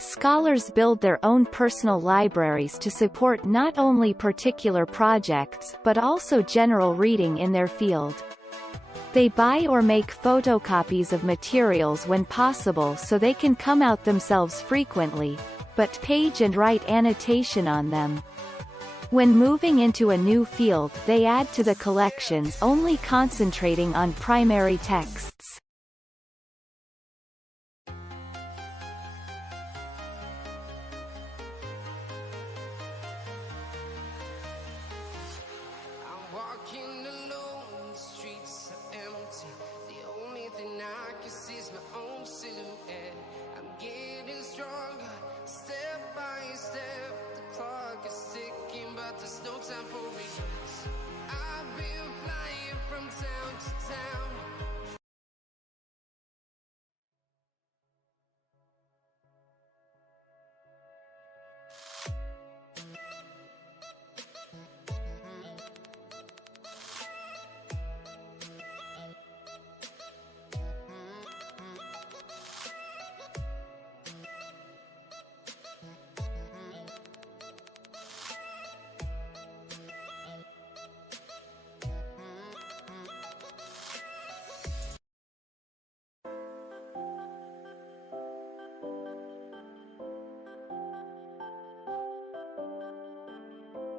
Scholars build their own personal libraries to support not only particular projects but also general reading in their field. They buy or make photocopies of materials when possible so they can come out themselves frequently, but page and write annotation on them. When moving into a new field, they add to the collections, only concentrating on primary texts.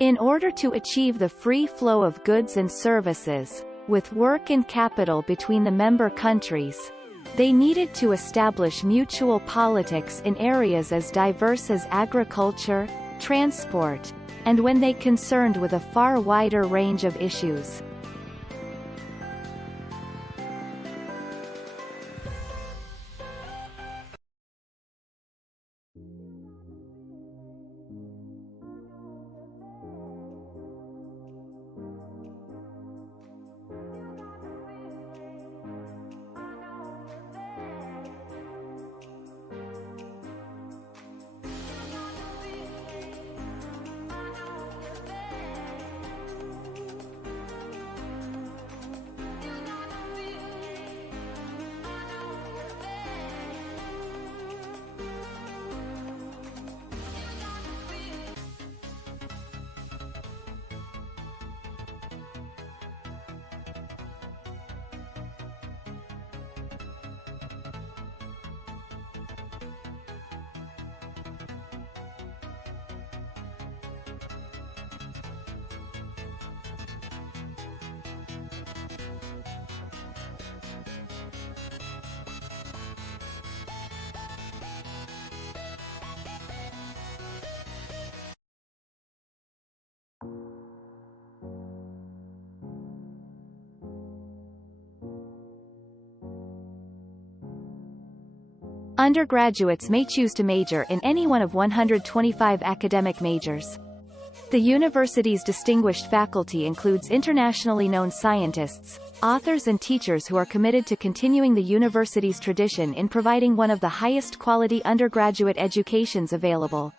In order to achieve the free flow of goods and services, with work and capital between the member countries, they needed to establish mutual politics in areas as diverse as agriculture, transport, and when they concerned with a far wider range of issues. Undergraduates may choose to major in any one of 125 academic majors. The university's distinguished faculty includes internationally known scientists, authors and teachers who are committed to continuing the university's tradition in providing one of the highest quality undergraduate educations available.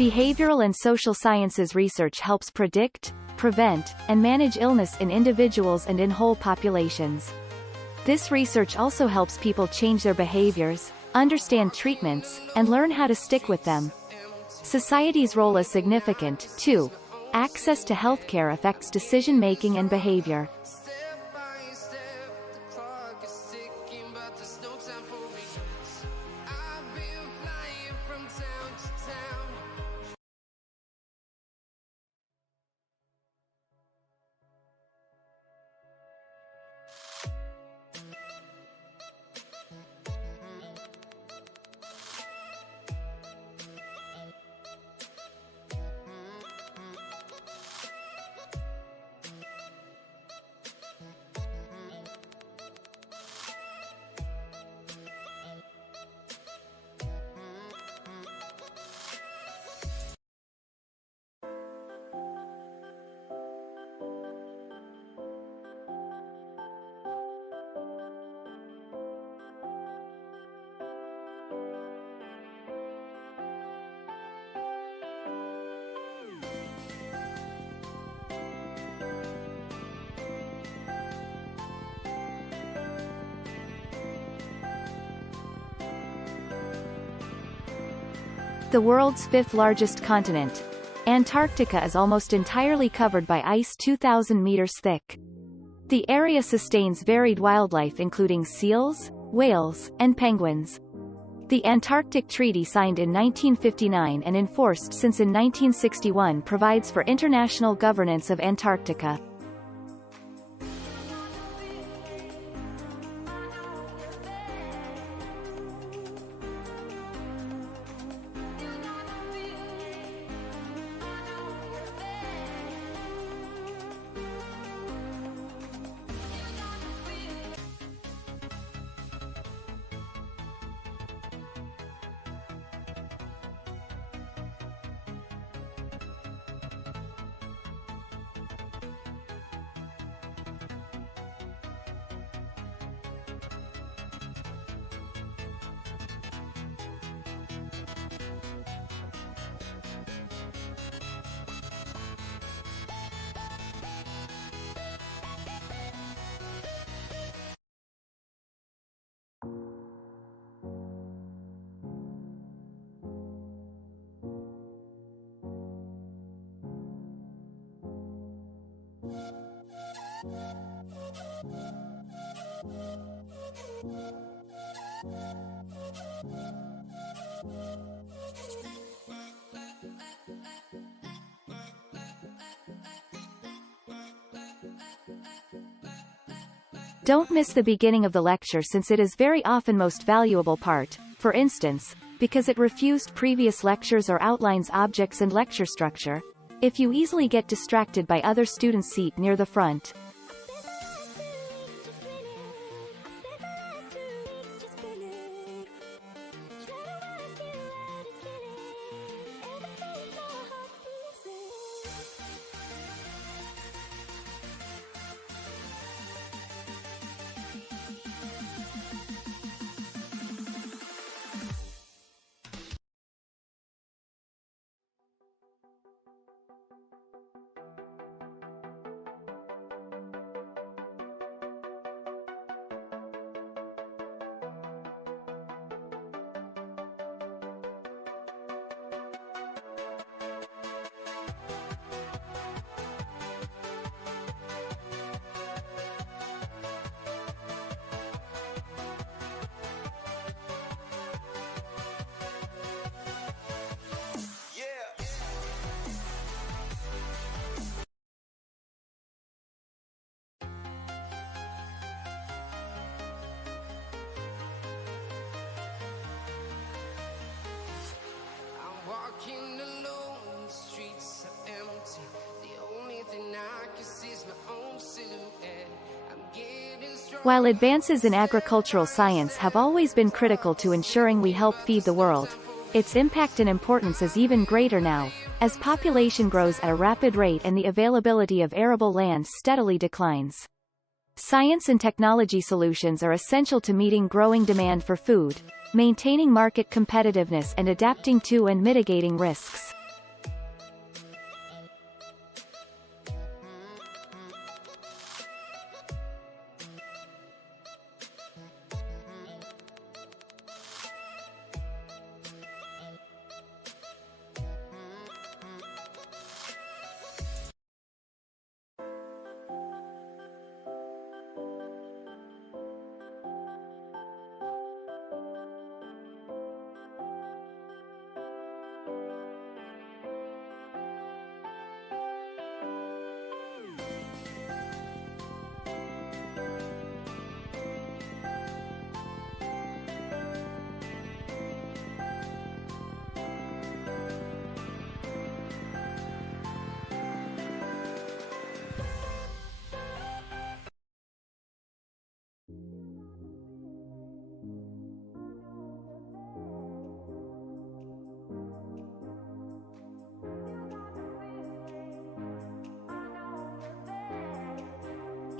Behavioral and social sciences research helps predict, prevent, and manage illness in individuals and in whole populations. This research also helps people change their behaviors, understand treatments, and learn how to stick with them. Society's role is significant, too. Access to healthcare affects decision-making and behavior. The world's fifth largest continent, Antarctica is almost entirely covered by ice 2,000 meters thick. The area sustains varied wildlife including seals, whales, and penguins. The Antarctic Treaty, signed in 1959 and enforced since in 1961, provides for international governance of Antarctica. Don't miss the beginning of the lecture, since it is very often most valuable part, for instance, because it refused previous lectures or outlines objects and lecture structure. If you easily get distracted by other students' seat near the front. While advances in agricultural science have always been critical to ensuring we help feed the world, its impact and importance is even greater now, as population grows at a rapid rate and the availability of arable land steadily declines. Science and technology solutions are essential to meeting growing demand for food, maintaining market competitiveness, and adapting to and mitigating risks.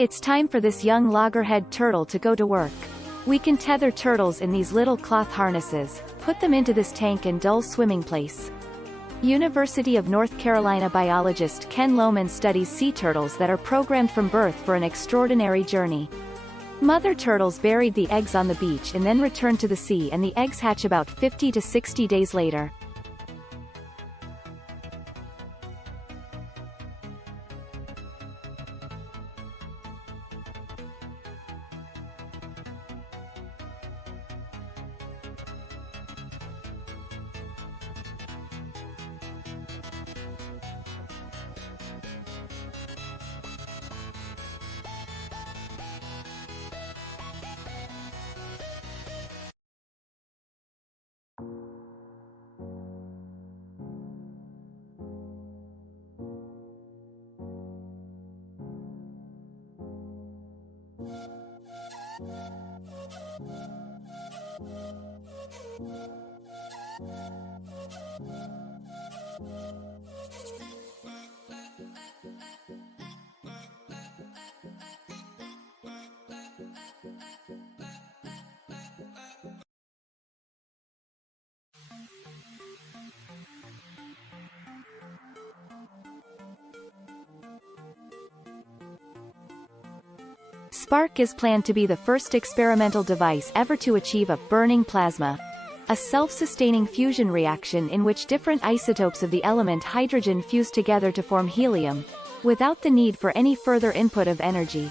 It's time for this young loggerhead turtle to go to work. We can tether turtles in these little cloth harnesses, put them into this tank and dull swimming place. University of North Carolina biologist Ken Lohman studies sea turtles that are programmed from birth for an extraordinary journey. Mother turtles buried the eggs on the beach and then returned to the sea, and the eggs hatch about 50 to 60 days later. Spark is planned to be the first experimental device ever to achieve a burning plasma, a self-sustaining fusion reaction in which different isotopes of the element hydrogen fuse together to form helium, without the need for any further input of energy.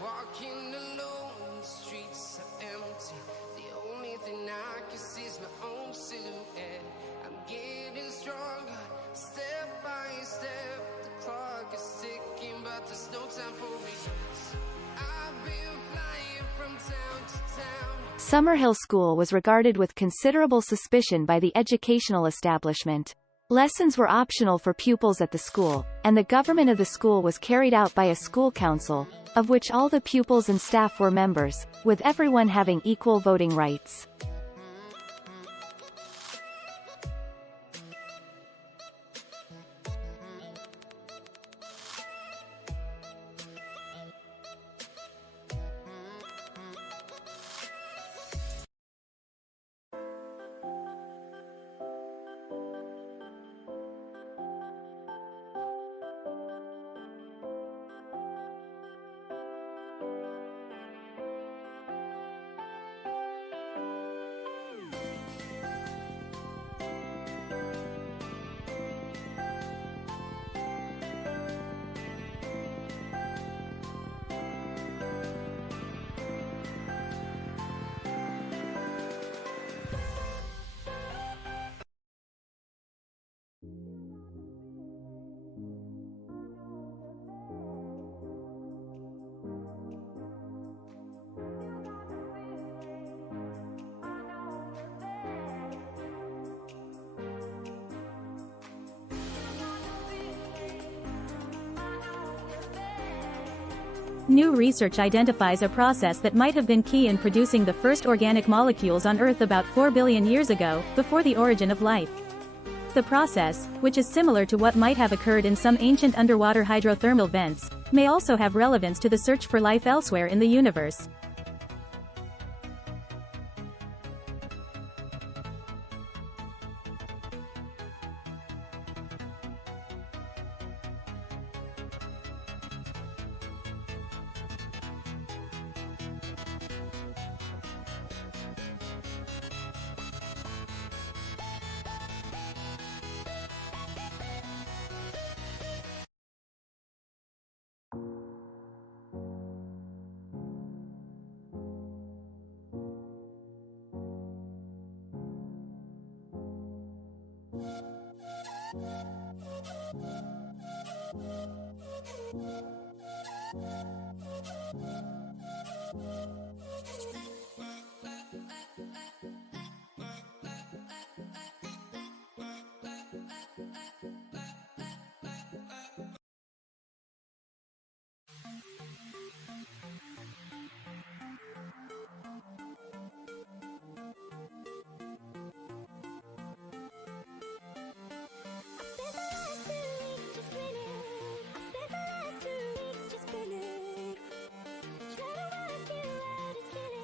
Walking alone, the streets are empty. The only thing I can see is my own silhouette. I'm getting stronger, step by step. The clock is ticking, but there's no time for regrets. I've been flying from town to town. Summerhill School was regarded with considerable suspicion by the educational establishment. Lessons were optional for pupils at the school, and the government of the school was carried out by a school council, of which all the pupils and staff were members, with everyone having equal voting rights. New research identifies a process that might have been key in producing the first organic molecules on Earth about 4 billion years ago, before the origin of life. The process, which is similar to what might have occurred in some ancient underwater hydrothermal vents, may also have relevance to the search for life elsewhere in the universe.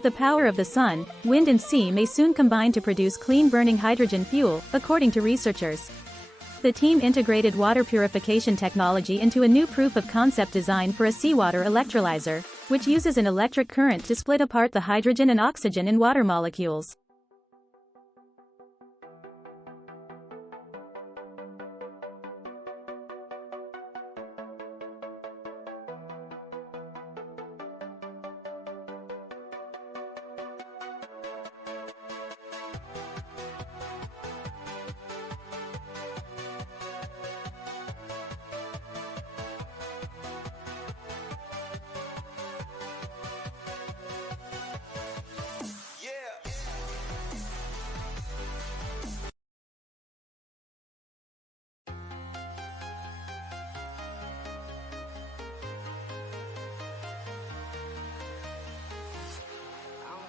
The power of the sun, wind and sea may soon combine to produce clean-burning hydrogen fuel, according to researchers. The team integrated water purification technology into a new proof-of-concept design for a seawater electrolyzer, which uses an electric current to split apart the hydrogen and oxygen in water molecules.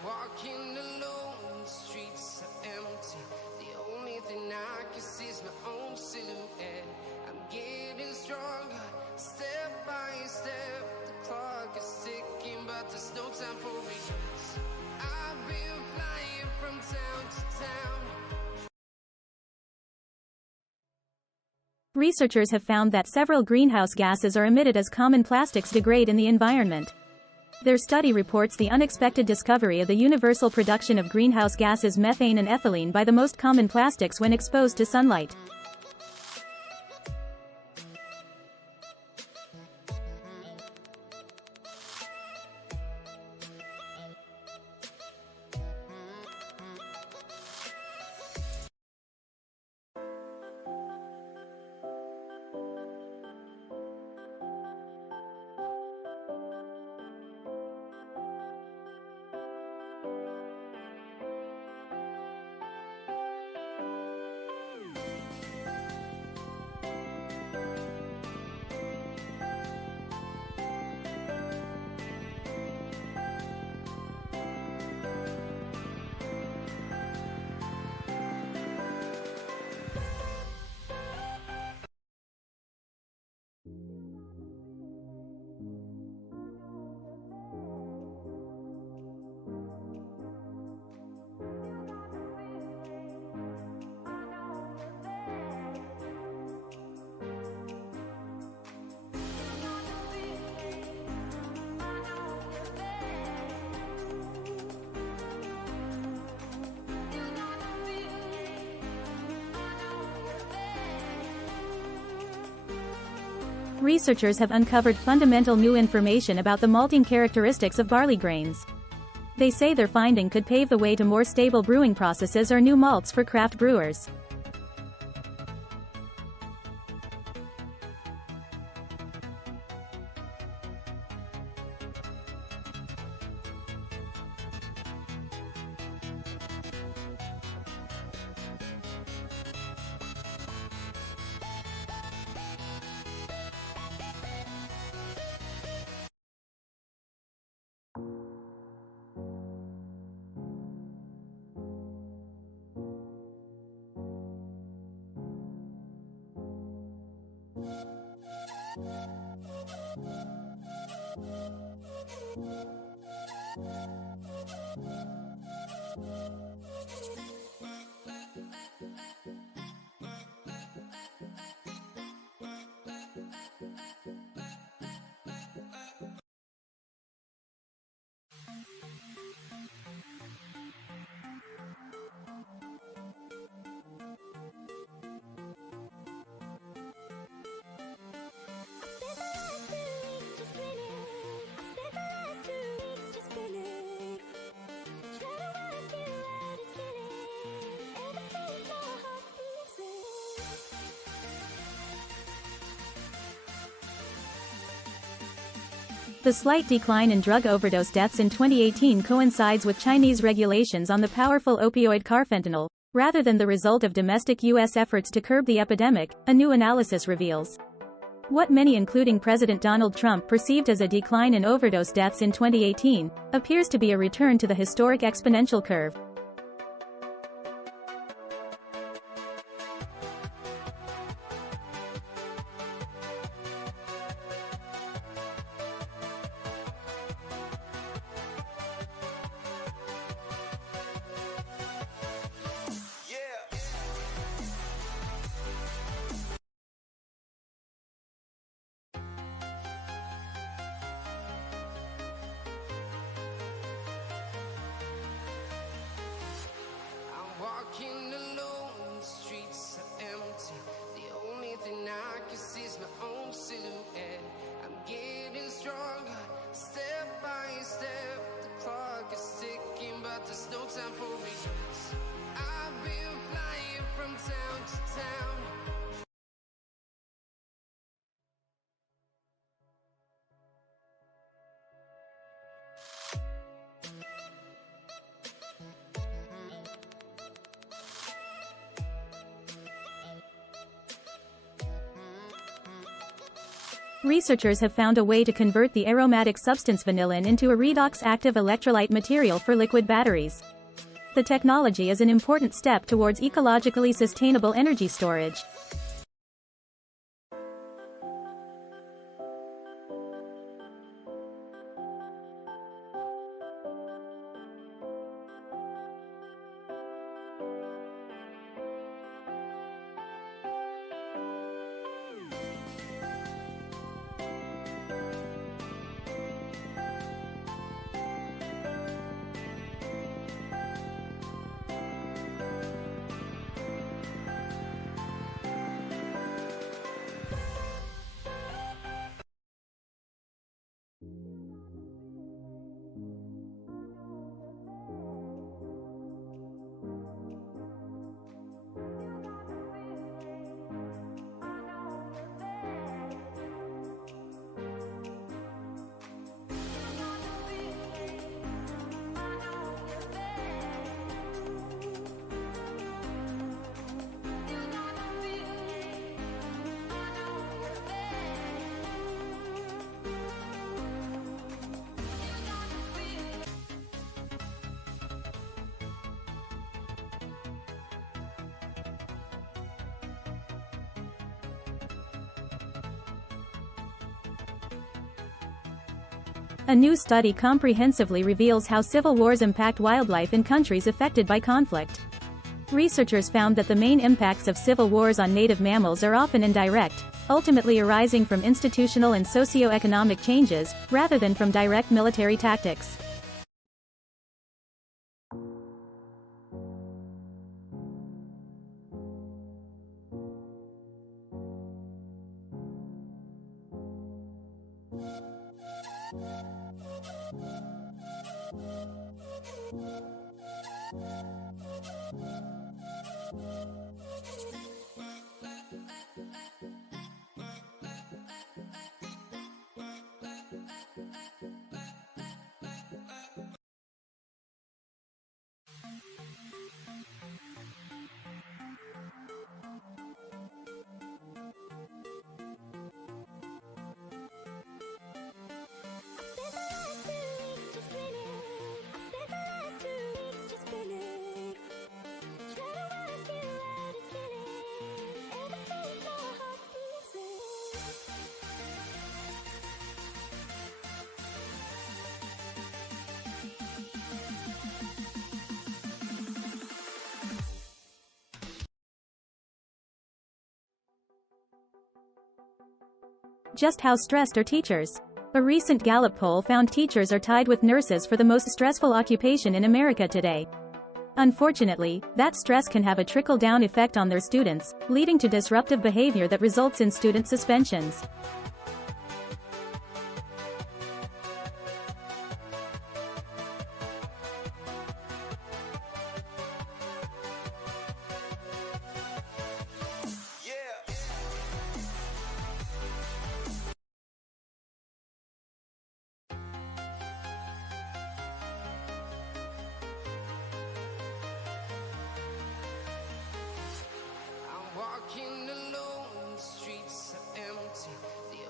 Walking alone, the streets are empty. The only thing I can see is my own silhouette. I'm getting stronger, step by step. The clock is ticking, but there's no time for regrets. I've been flying from town to town. Researchers have found that several greenhouse gases are emitted as common plastics degrade in the environment. Their study reports the unexpected discovery of the universal production of greenhouse gases methane and ethylene by the most common plastics when exposed to sunlight. Researchers have uncovered fundamental new information about the malting characteristics of barley grains. They say their finding could pave the way to more stable brewing processes or new malts for craft brewers. The slight decline in drug overdose deaths in 2018 coincides with Chinese regulations on the powerful opioid carfentanil, rather than the result of domestic U.S. efforts to curb the epidemic, a new analysis reveals. What many including President Donald Trump perceived as a decline in overdose deaths in 2018, appears to be a return to the historic exponential curve. walking alone, the streets are empty. The only thing I can see is my own silhouette. I'm getting stronger, step by step. The clock is ticking, but there's no time for regrets. I've been flying from town to town. Researchers have found a way to convert the aromatic substance vanillin into a redox-active electrolyte material for liquid batteries. The technology is an important step towards ecologically sustainable energy storage. A new study comprehensively reveals how civil wars impact wildlife in countries affected by conflict. Researchers found that the main impacts of civil wars on native mammals are often indirect, ultimately arising from institutional and socio-economic changes, rather than from direct military tactics. Just how stressed are teachers? A recent Gallup poll found teachers are tied with nurses for the most stressful occupation in America today. Unfortunately, that stress can have a trickle-down effect on their students, leading to disruptive behavior that results in student suspensions. Walking alone, the streets are empty. The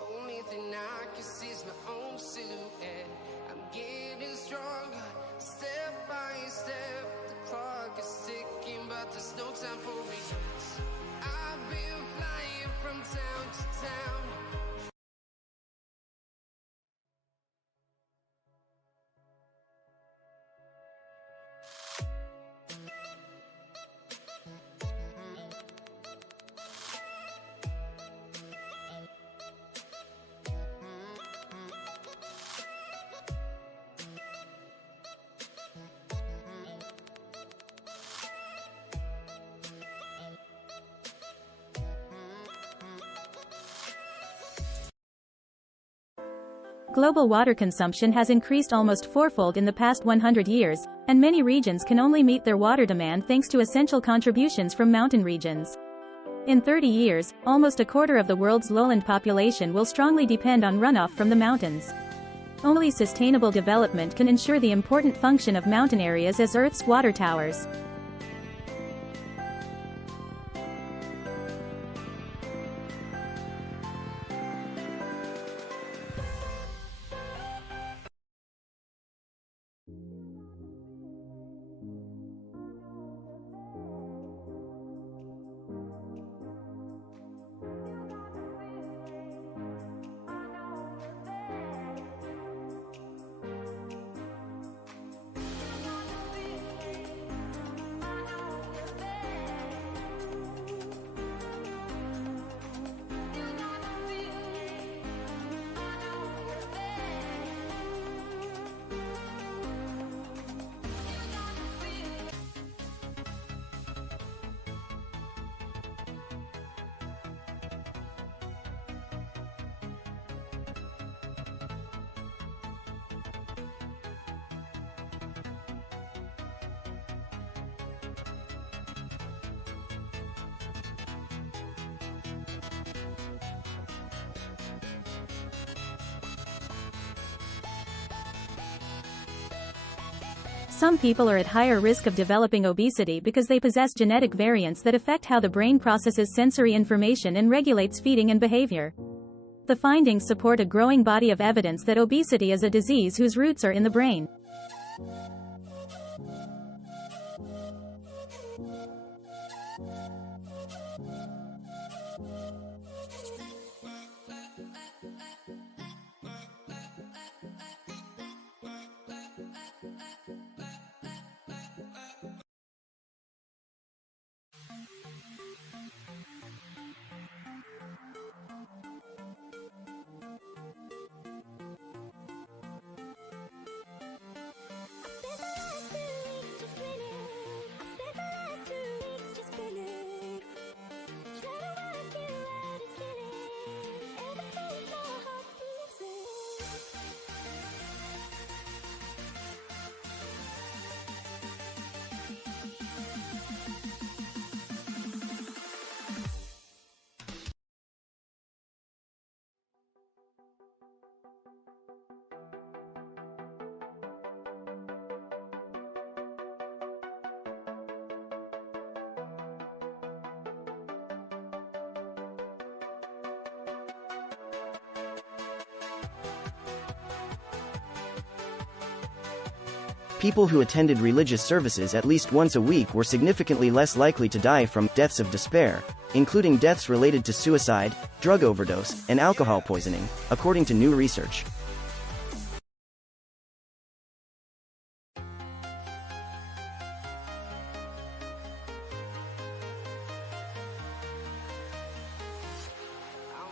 Global water consumption has increased almost fourfold in the past 100 years, and many regions can only meet their water demand thanks to essential contributions from mountain regions. In 30 years, almost a quarter of the world's lowland population will strongly depend on runoff from the mountains. Only sustainable development can ensure the important function of mountain areas as Earth's water towers. Some people are at higher risk of developing obesity because they possess genetic variants that affect how the brain processes sensory information and regulates feeding and behavior. The findings support a growing body of evidence that obesity is a disease whose roots are in the brain. People who attended religious services at least once a week were significantly less likely to die from deaths of despair, including deaths related to suicide, drug overdose, and alcohol poisoning, according to new research. I'm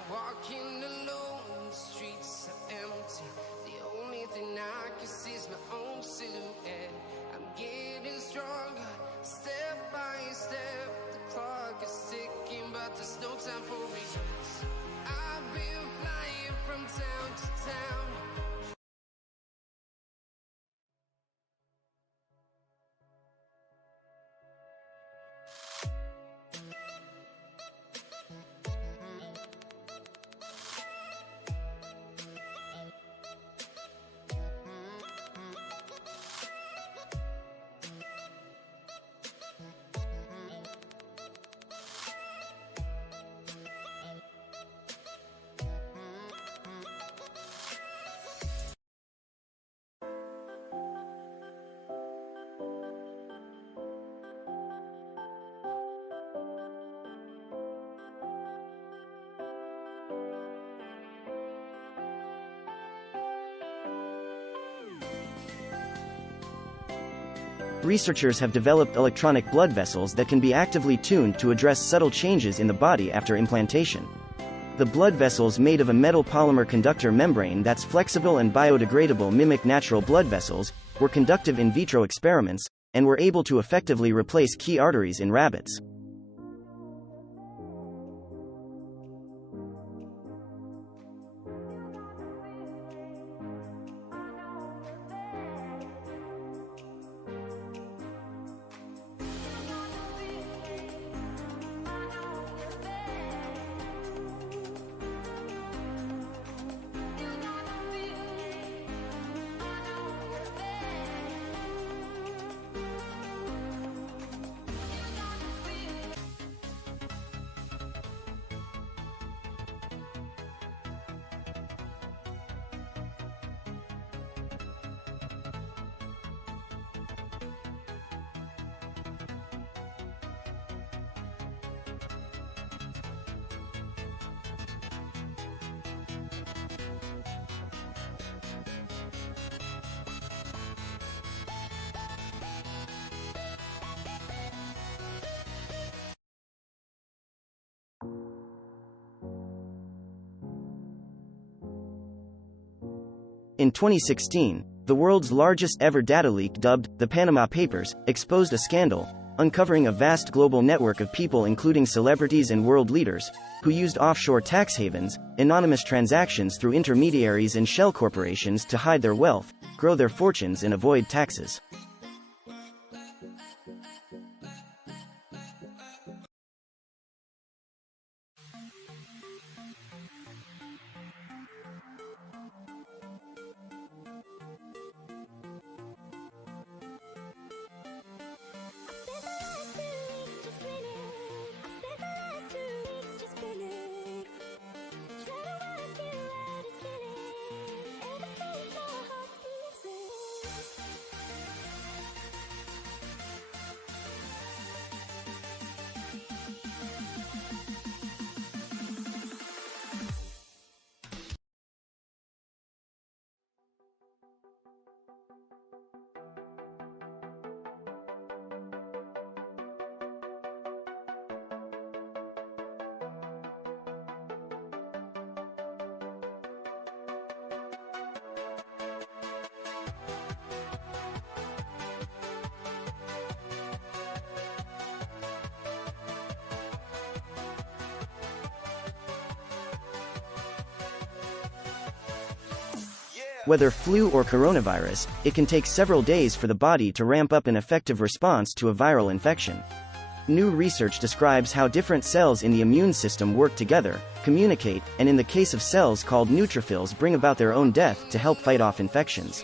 walking alone, the streets are empty. The only thing I can see is my own silhouette. I'm getting stronger, step by step. The clock is ticking, but there's no time for regrets. I've been flying from town to town. Researchers have developed electronic blood vessels that can be actively tuned to address subtle changes in the body after implantation. The blood vessels made of a metal polymer conductor membrane that's flexible and biodegradable mimic natural blood vessels, were conductive in vitro experiments, and were able to effectively replace key arteries in rabbits. In 2016, the world's largest ever data leak, dubbed the Panama Papers, exposed a scandal, uncovering a vast global network of people, including celebrities and world leaders, who used offshore tax havens, anonymous transactions through intermediaries and shell corporations to hide their wealth, grow their fortunes and avoid taxes. Whether flu or coronavirus, it can take several days for the body to ramp up an effective response to a viral infection. New research describes how different cells in the immune system work together, communicate, and in the case of cells called neutrophils, bring about their own death to help fight off infections.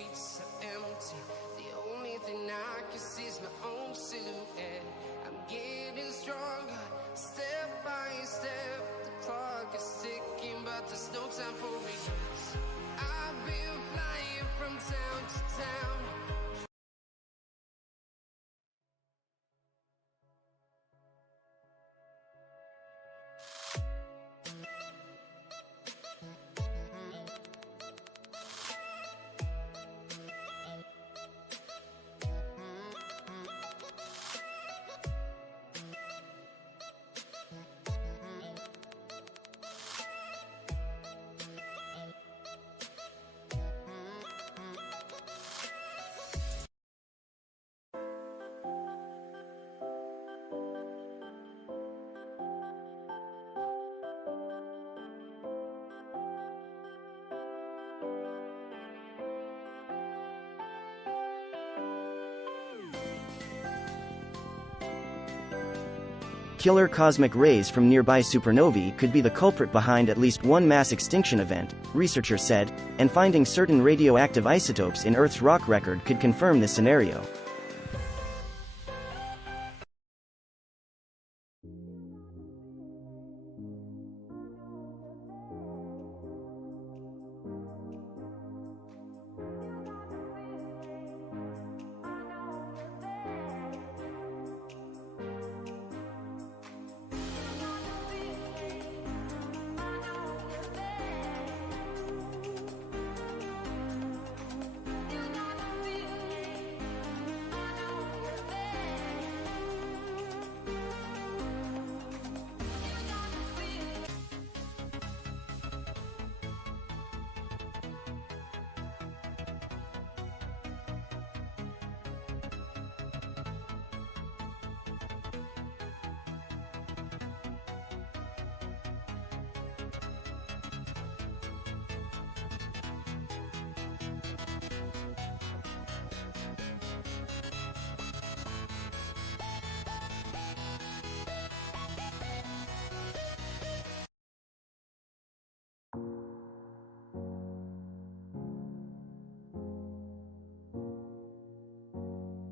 Killer cosmic rays from nearby supernovae could be the culprit behind at least one mass extinction event, researchers said, and finding certain radioactive isotopes in Earth's rock record could confirm this scenario.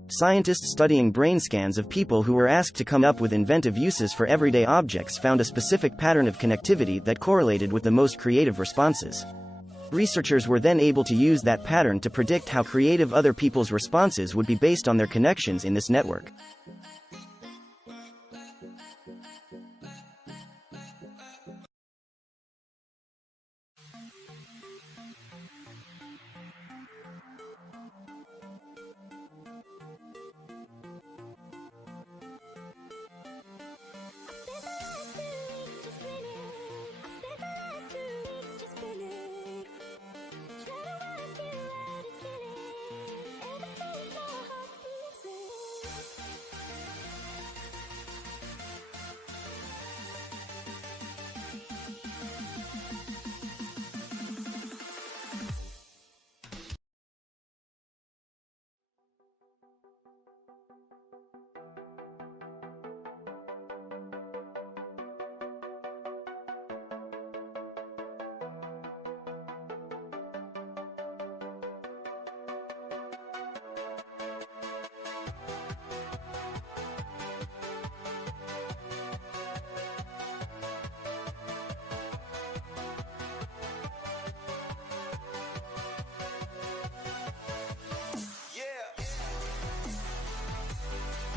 Scientists studying brain scans of people who were asked to come up with inventive uses for everyday objects found a specific pattern of connectivity that correlated with the most creative responses. Researchers were then able to use that pattern to predict how creative other people's responses would be based on their connections in this network.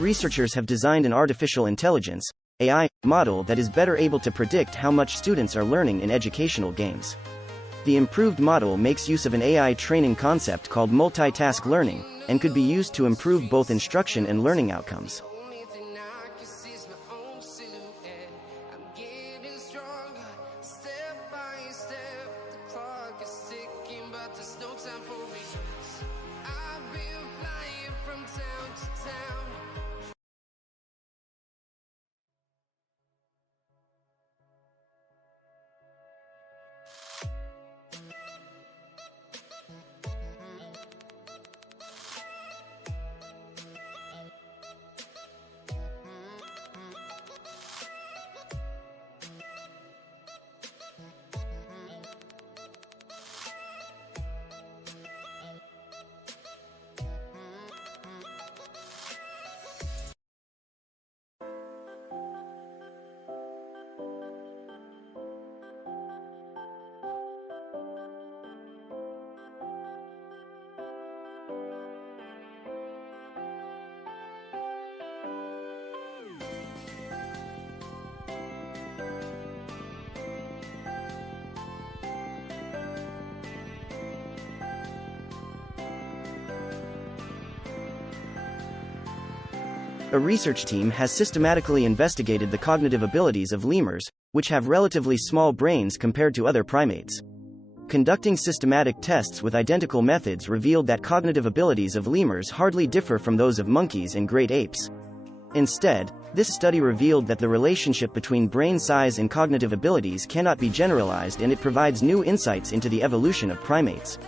Researchers have designed an artificial intelligence (AI) model that is better able to predict how much students are learning in educational games. The improved model makes use of an AI training concept called multitask learning, and could be used to improve both instruction and learning outcomes. Only thing I can see is my own silhouette. I'm getting stronger, step by step. The clock is ticking, but there's no time for regrets. I've been flying from town to town. A research team has systematically investigated the cognitive abilities of lemurs, which have relatively small brains compared to other primates. Conducting systematic tests with identical methods revealed that cognitive abilities of lemurs hardly differ from those of monkeys and great apes. Instead, this study revealed that the relationship between brain size and cognitive abilities cannot be generalized, and it provides new insights into the evolution of primates.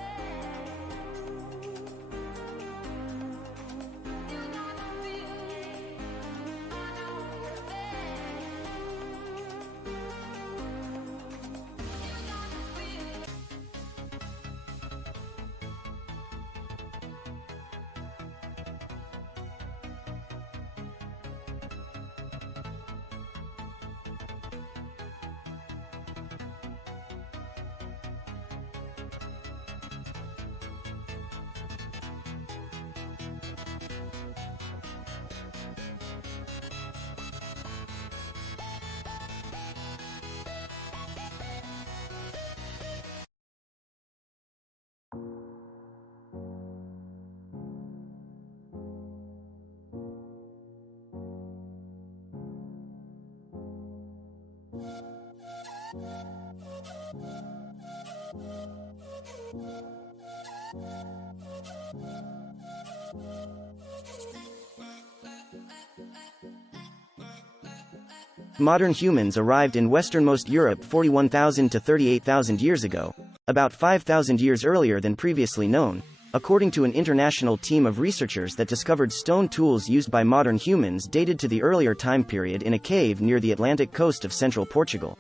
Modern humans arrived in westernmost Europe 41,000 to 38,000 years ago, about 5,000 years earlier than previously known, according to an international team of researchers that discovered stone tools used by modern humans dated to the earlier time period in a cave near the Atlantic coast of central Portugal.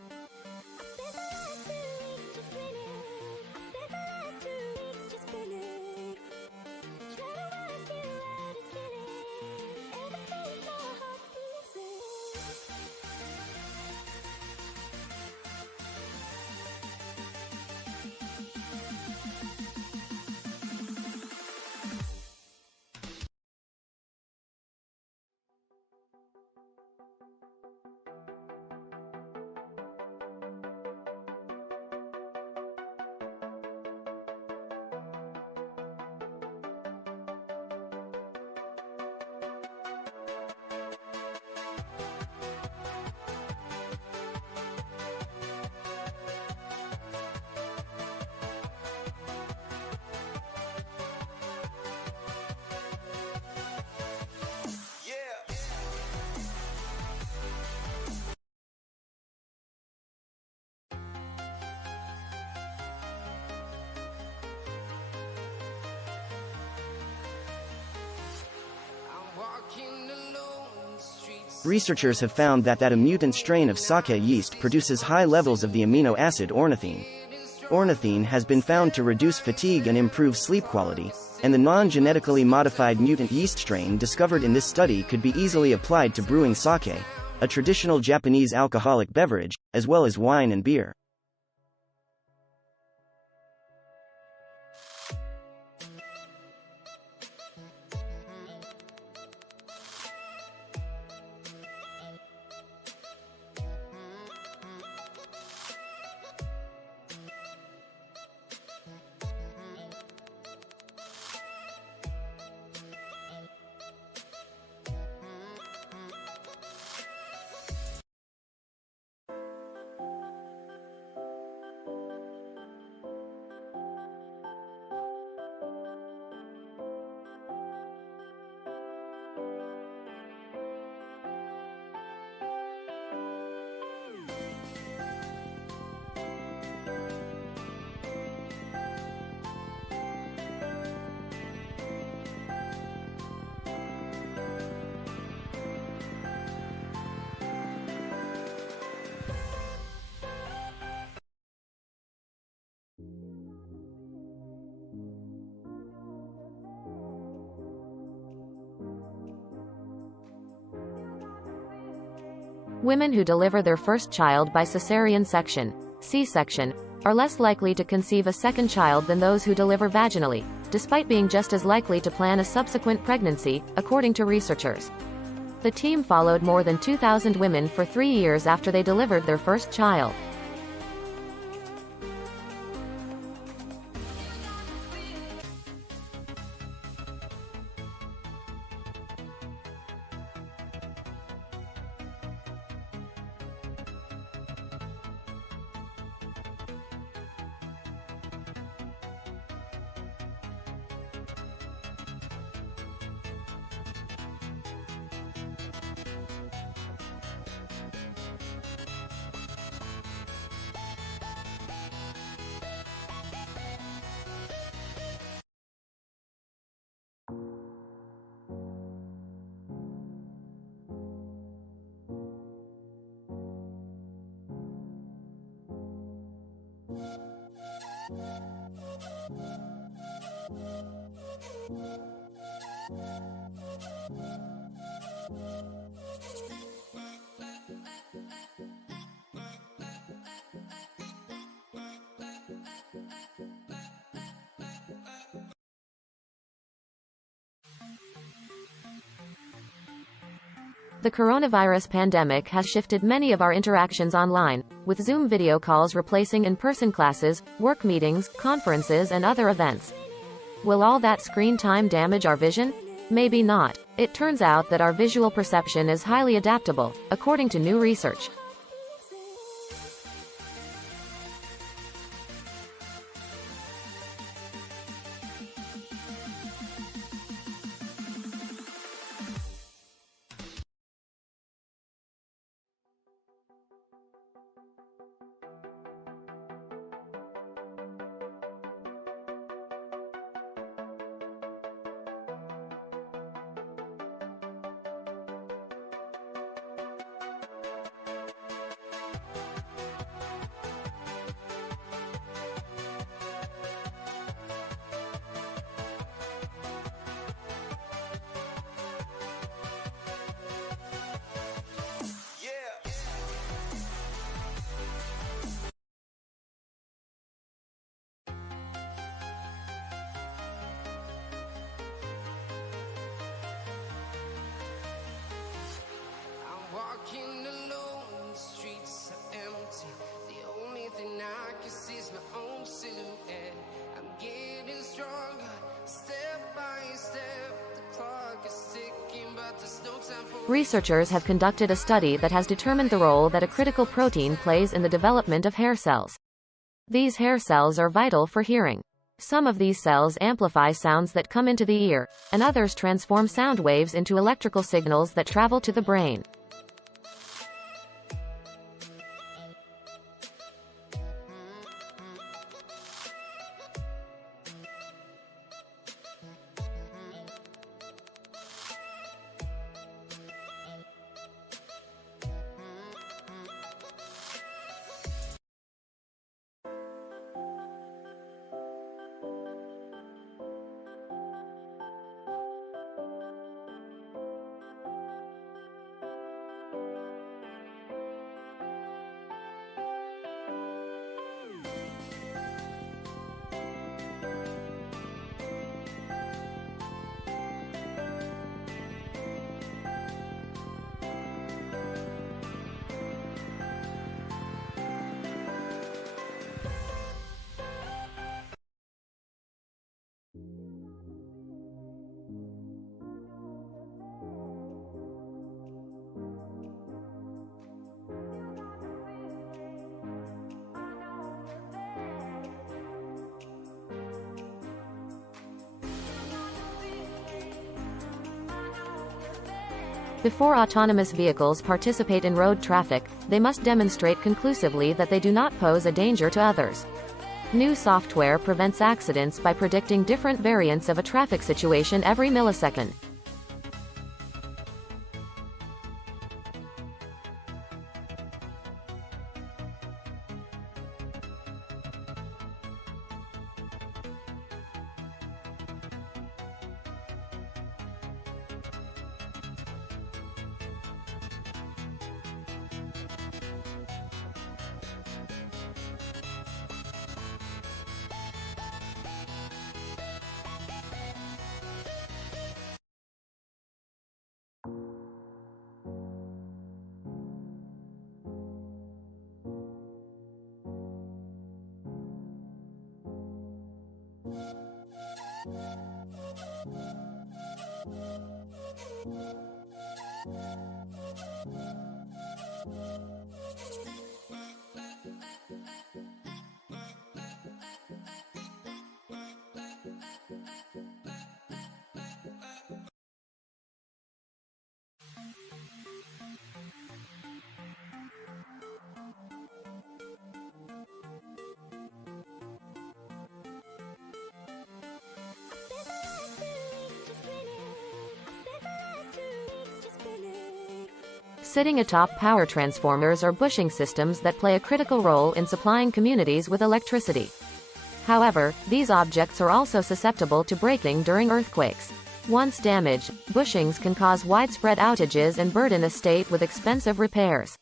Researchers have found that a mutant strain of sake yeast produces high levels of the amino acid ornithine. Ornithine has been found to reduce fatigue and improve sleep quality, and the non-genetically modified mutant yeast strain discovered in this study could be easily applied to brewing sake, a traditional Japanese alcoholic beverage, as well as wine and beer. Women who deliver their first child by cesarean section, C-section, are less likely to conceive a second child than those who deliver vaginally, despite being just as likely to plan a subsequent pregnancy, according to researchers. The team followed more than 2,000 women for 3 years after they delivered their first child. The coronavirus pandemic has shifted many of our interactions online, with Zoom video calls replacing in-person classes, work meetings, conferences, and other events. Will all that screen time damage our vision? Maybe not. It turns out that our visual perception is highly adaptable, according to new research. Walking alone, the streets are empty. The only thing I can see is my own silhouette. I'm getting stronger, step by step. The clock is ticking, but there's no time for... Researchers have conducted a study that has determined the role that a critical protein plays in the development of hair cells. These hair cells are vital for hearing. Some of these cells amplify sounds that come into the ear, and others transform sound waves into electrical signals that travel to the brain. Before autonomous vehicles participate in road traffic, they must demonstrate conclusively that they do not pose a danger to others. New software prevents accidents by predicting different variants of a traffic situation every millisecond. Sitting atop power transformers or bushing systems that play a critical role in supplying communities with electricity. However, these objects are also susceptible to breaking during earthquakes. Once damaged, bushings can cause widespread outages and burden a state with expensive repairs.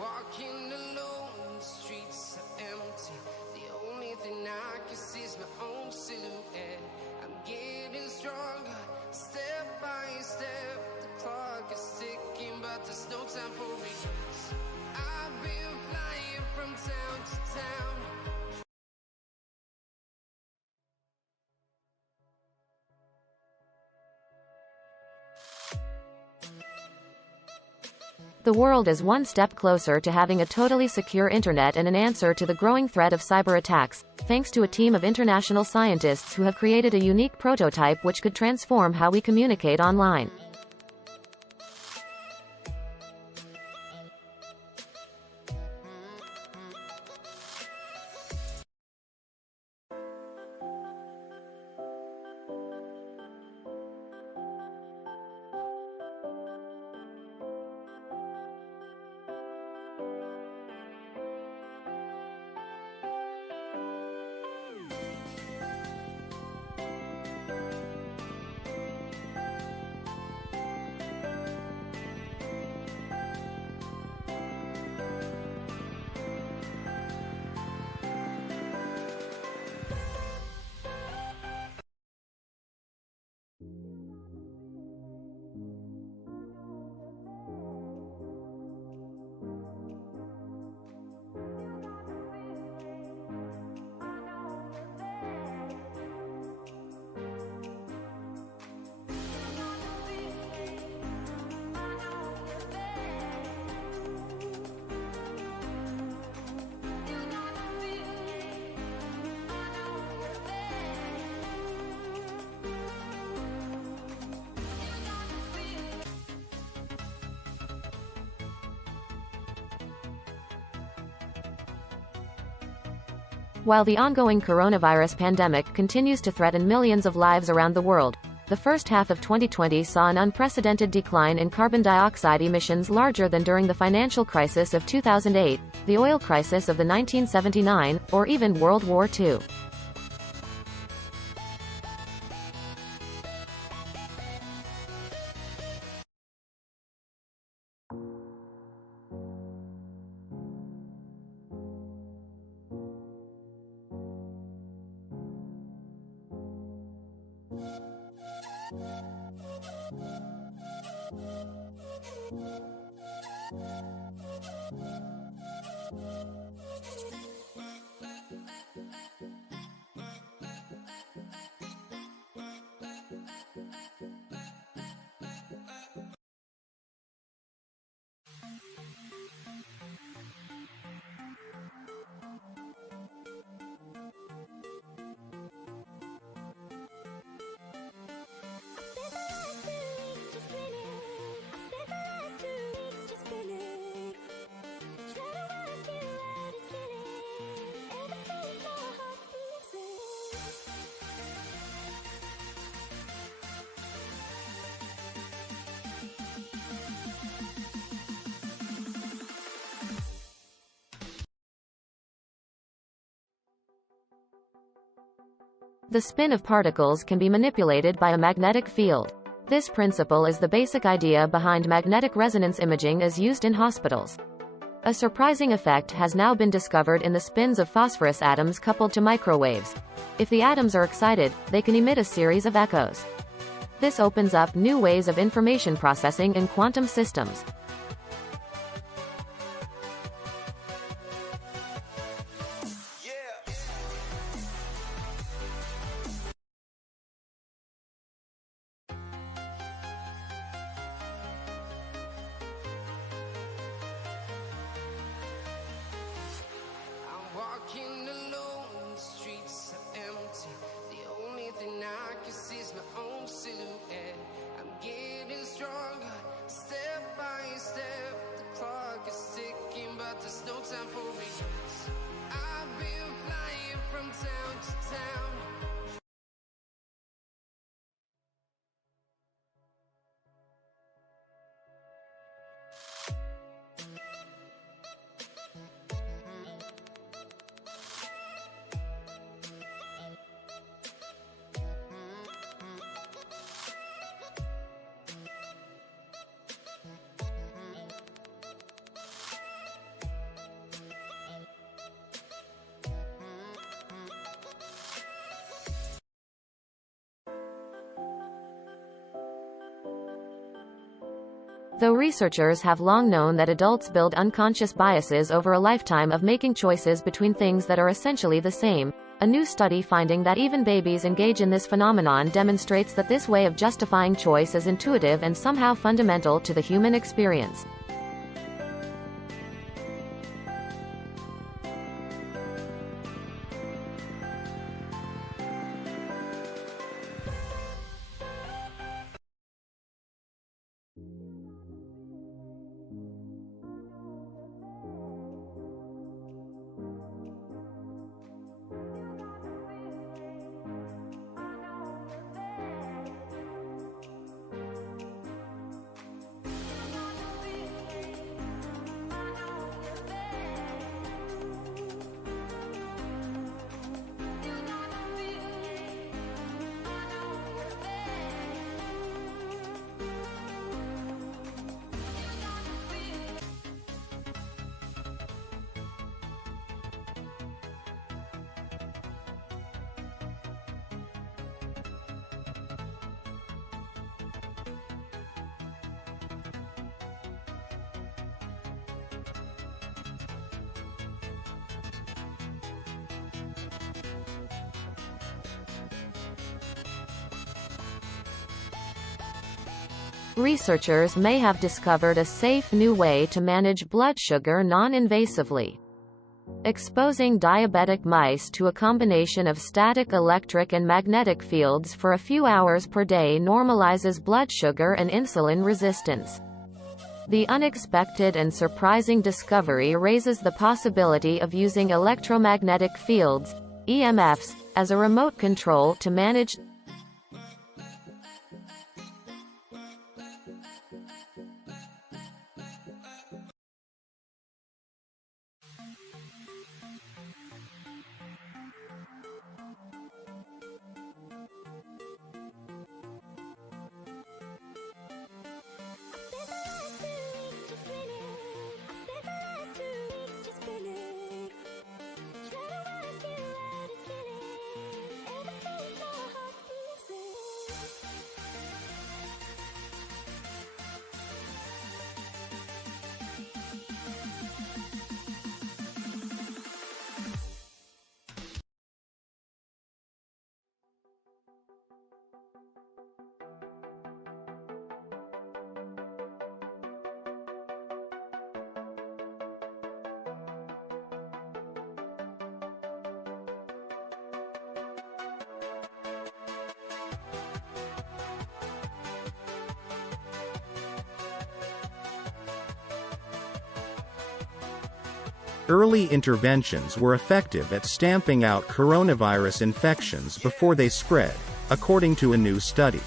Walking alone, the streets are empty. The only thing I can see is my own silhouette. I'm getting stronger, step by step. The clock is ticking, but there's no time for regrets. I've been flying from town to town. The world is one step closer to having a totally secure internet and an answer to the growing threat of cyber attacks, thanks to a team of international scientists who have created a unique prototype which could transform how we communicate online. While the ongoing coronavirus pandemic continues to threaten millions of lives around the world, the first half of 2020 saw an unprecedented decline in carbon dioxide emissions larger than during the financial crisis of 2008, the oil crisis of the 1979, or even World War II. The spin of particles can be manipulated by a magnetic field. This principle is the basic idea behind magnetic resonance imaging as used in hospitals. A surprising effect has now been discovered in the spins of phosphorus atoms coupled to microwaves. If the atoms are excited, they can emit a series of echoes. This opens up new ways of information processing in quantum systems. Walking alone, the streets are empty. The only thing I can see is my own silhouette. I'm getting stronger, step by step. The clock is ticking, but there's no time for regrets. I've been flying from town to town. Though researchers have long known that adults build unconscious biases over a lifetime of making choices between things that are essentially the same, a new study finding that even babies engage in this phenomenon demonstrates that this way of justifying choice is intuitive and somehow fundamental to the human experience. Researchers may have discovered a safe new way to manage blood sugar non-invasively. Exposing diabetic mice to a combination of static electric and magnetic fields for a few hours per day normalizes blood sugar and insulin resistance. The unexpected and surprising discovery raises the possibility of using electromagnetic fields, EMFs, as a remote control to manage Early interventions were effective at stamping out coronavirus infections before they spread, according to a new study.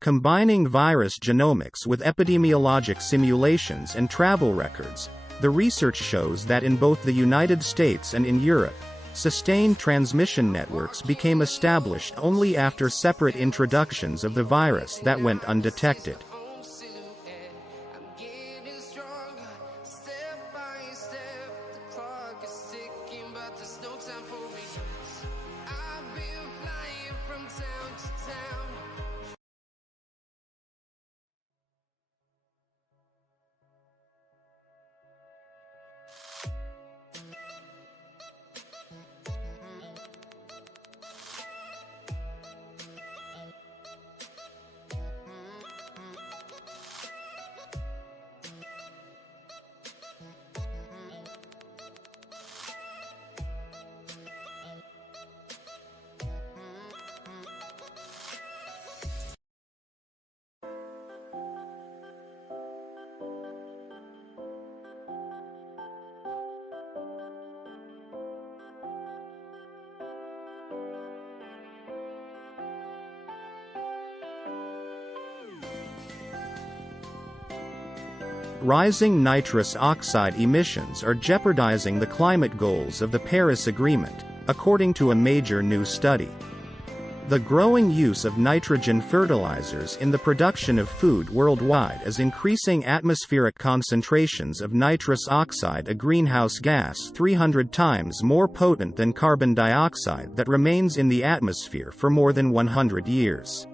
Combining virus genomics with epidemiologic simulations and travel records, the research shows that in both the United States and in Europe, Sustained transmission networks became established only after separate introductions of the virus that went undetected. own silhouette. I'm getting stronger, step by step. The clock is ticking, but there's no time for regrets. I've been flying from town to town. Rising nitrous oxide emissions are jeopardizing the climate goals of the Paris Agreement, according to a major new study. The growing use of nitrogen fertilizers in the production of food worldwide is increasing atmospheric concentrations of nitrous oxide, a greenhouse gas 300 times more potent than carbon dioxide that remains in the atmosphere for more than 100 years.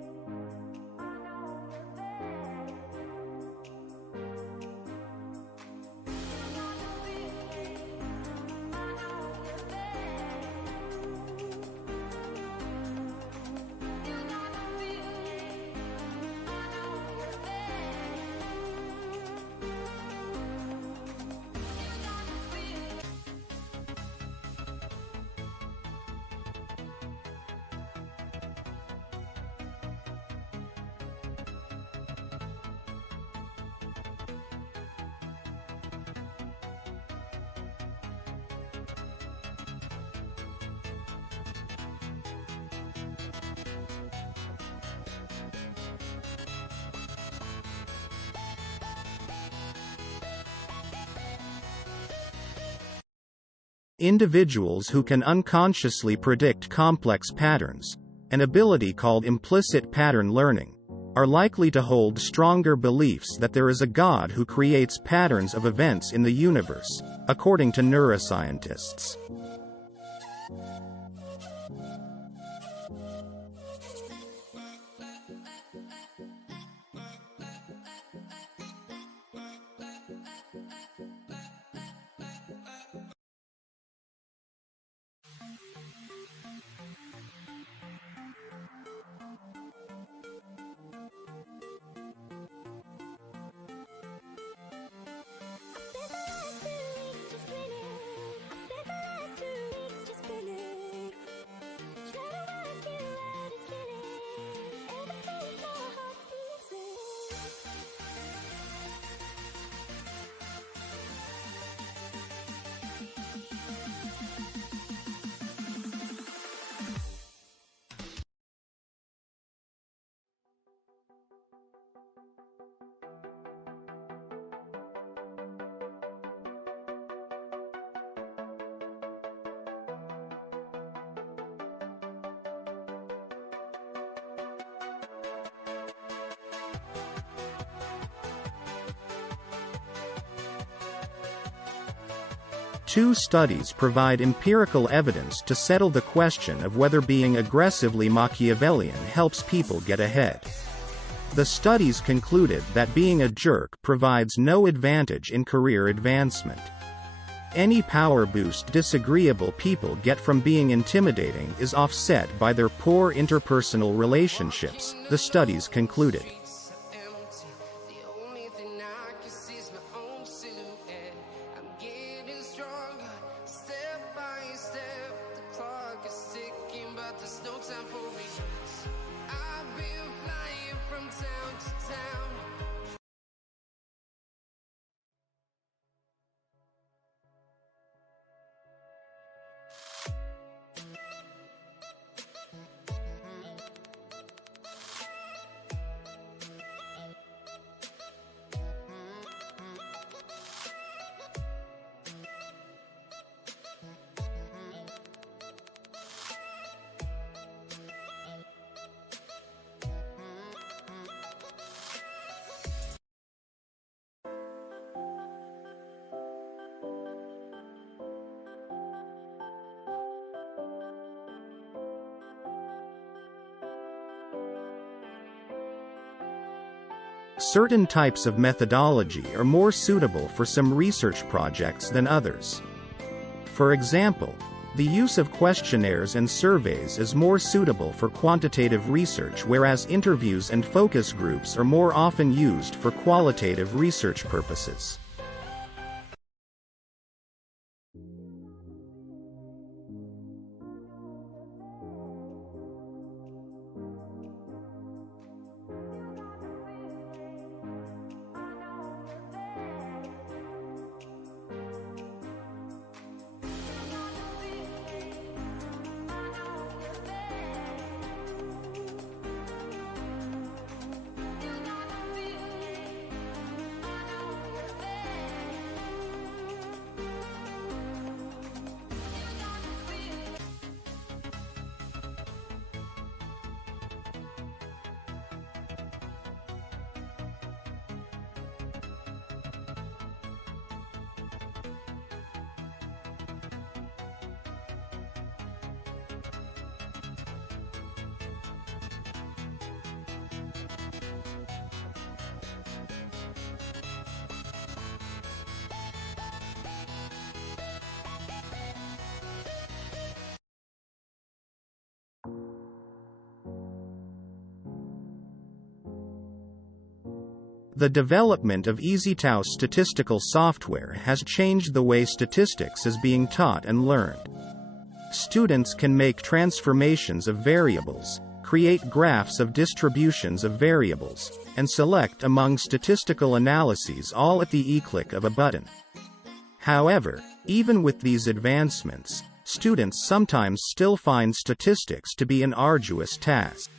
Individuals who can unconsciously predict complex patterns, an ability called implicit pattern learning, are likely to hold stronger beliefs that there is a God who creates patterns of events in the universe, according to neuroscientists. Two studies provide empirical evidence to settle the question of whether being aggressively Machiavellian helps people get ahead. The studies concluded that being a jerk provides no advantage in career advancement. Any power boost disagreeable people get from being intimidating is offset by their poor interpersonal relationships, the studies concluded. Certain types of methodology are more suitable for some research projects than others. For example, the use of questionnaires and surveys is more suitable for quantitative research, whereas interviews and focus groups are more often used for qualitative research purposes. The development of EasyTau statistical software has changed the way statistics is being taught and learned. Students can make transformations of variables, create graphs of distributions of variables, and select among statistical analyses all at the e-click of a button. However, even with these advancements, students sometimes still find statistics to be an arduous task.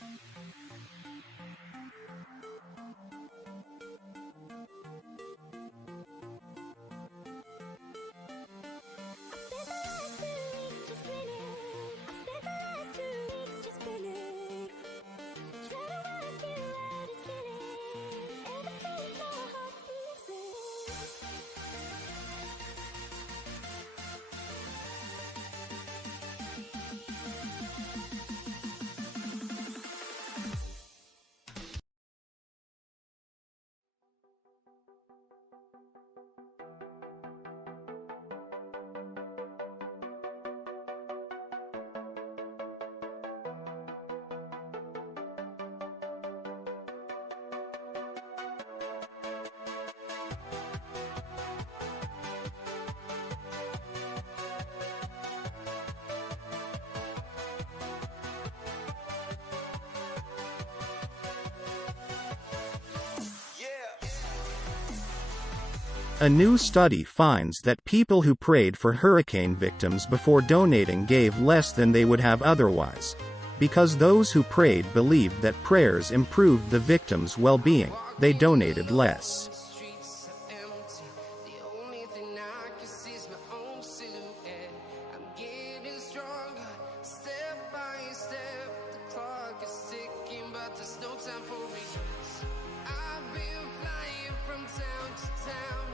A new study finds that people who prayed for hurricane victims before donating gave less than they would have otherwise, because those who prayed believed that prayers improved the victims' well-being. They donated less. Streets are empty. The only thing I can see is my own silhouette. I'm getting stronger, step by step. The clock is ticking, but there's no time for regrets. I've been flying from town to town.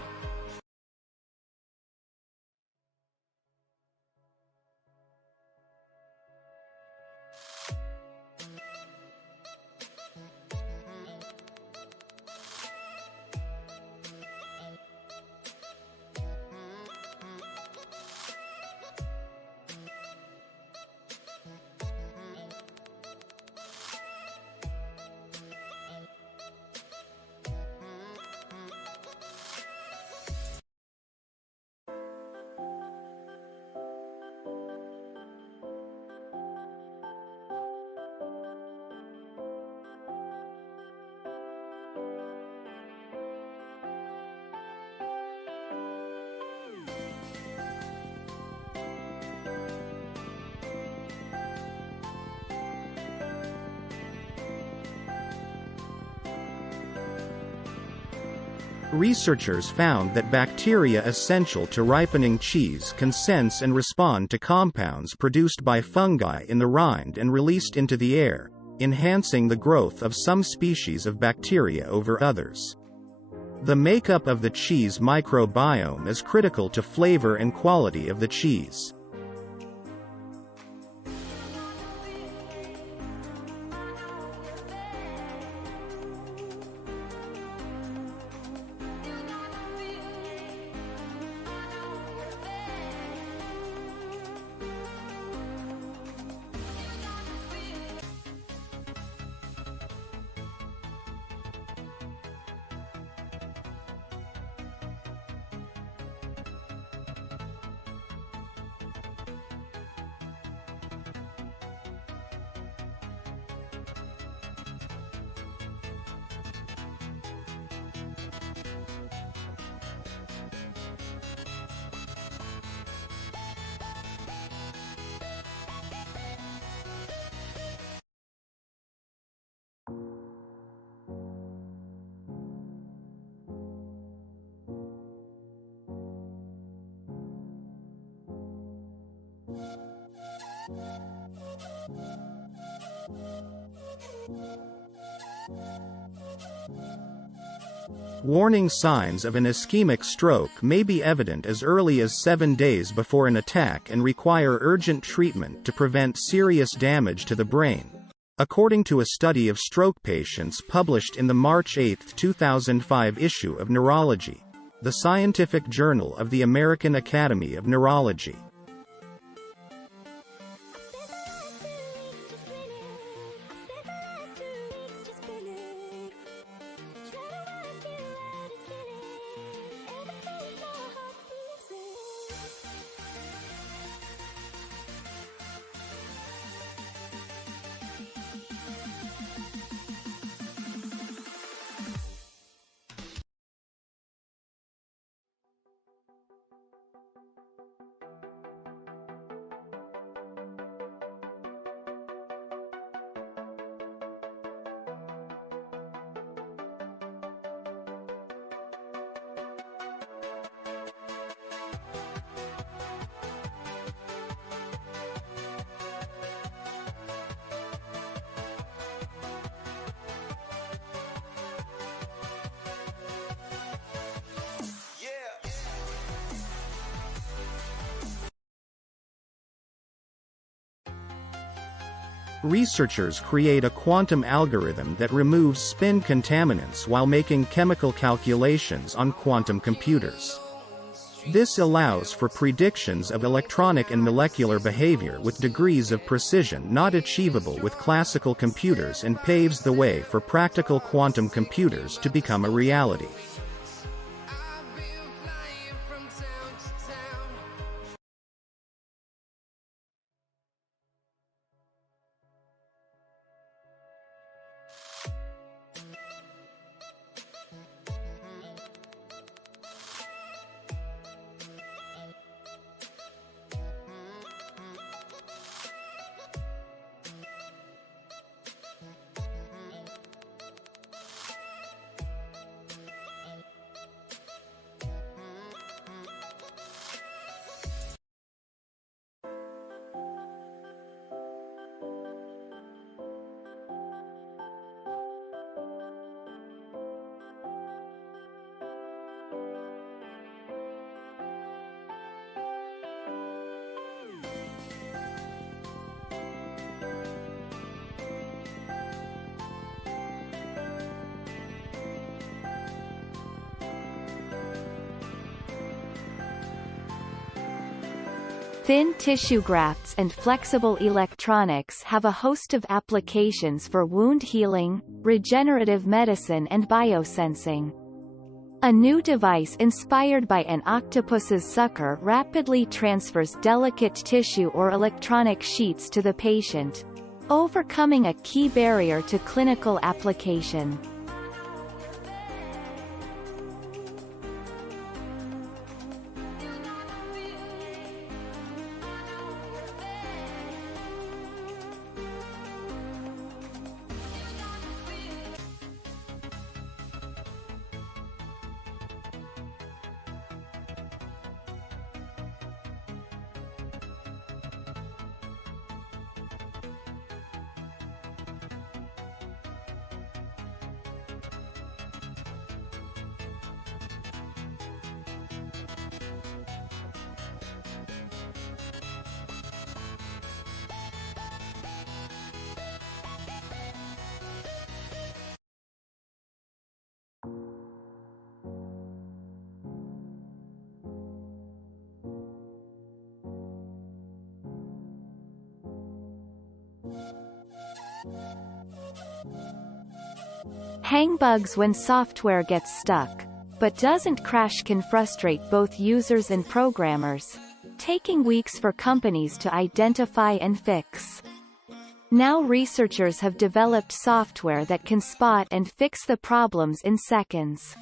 Researchers found that bacteria essential to ripening cheese can sense and respond to compounds produced by fungi in the rind and released into the air, enhancing the growth of some species of bacteria over others. The makeup of the cheese microbiome is critical to flavor and quality of the cheese. Warning signs of an ischemic stroke may be evident as early as 7 days before an attack and require urgent treatment to prevent serious damage to the brain, according to a study of stroke patients published in the March 8, 2005 issue of Neurology, the scientific journal of the American Academy of Neurology. Researchers create a quantum algorithm that removes spin contaminants while making chemical calculations on quantum computers. This allows for predictions of electronic and molecular behavior with degrees of precision not achievable with classical computers and paves the way for practical quantum computers to become a reality. I've been flying from town to town. Thin tissue grafts and flexible electronics have a host of applications for wound healing, regenerative medicine and biosensing. A new device inspired by an octopus's sucker rapidly transfers delicate tissue or electronic sheets to the patient, overcoming a key barrier to clinical application. Hang bugs when software gets stuck, but doesn't crash can frustrate both users and programmers, taking weeks for companies to identify and fix. Now researchers have developed software that can spot and fix the problems in seconds.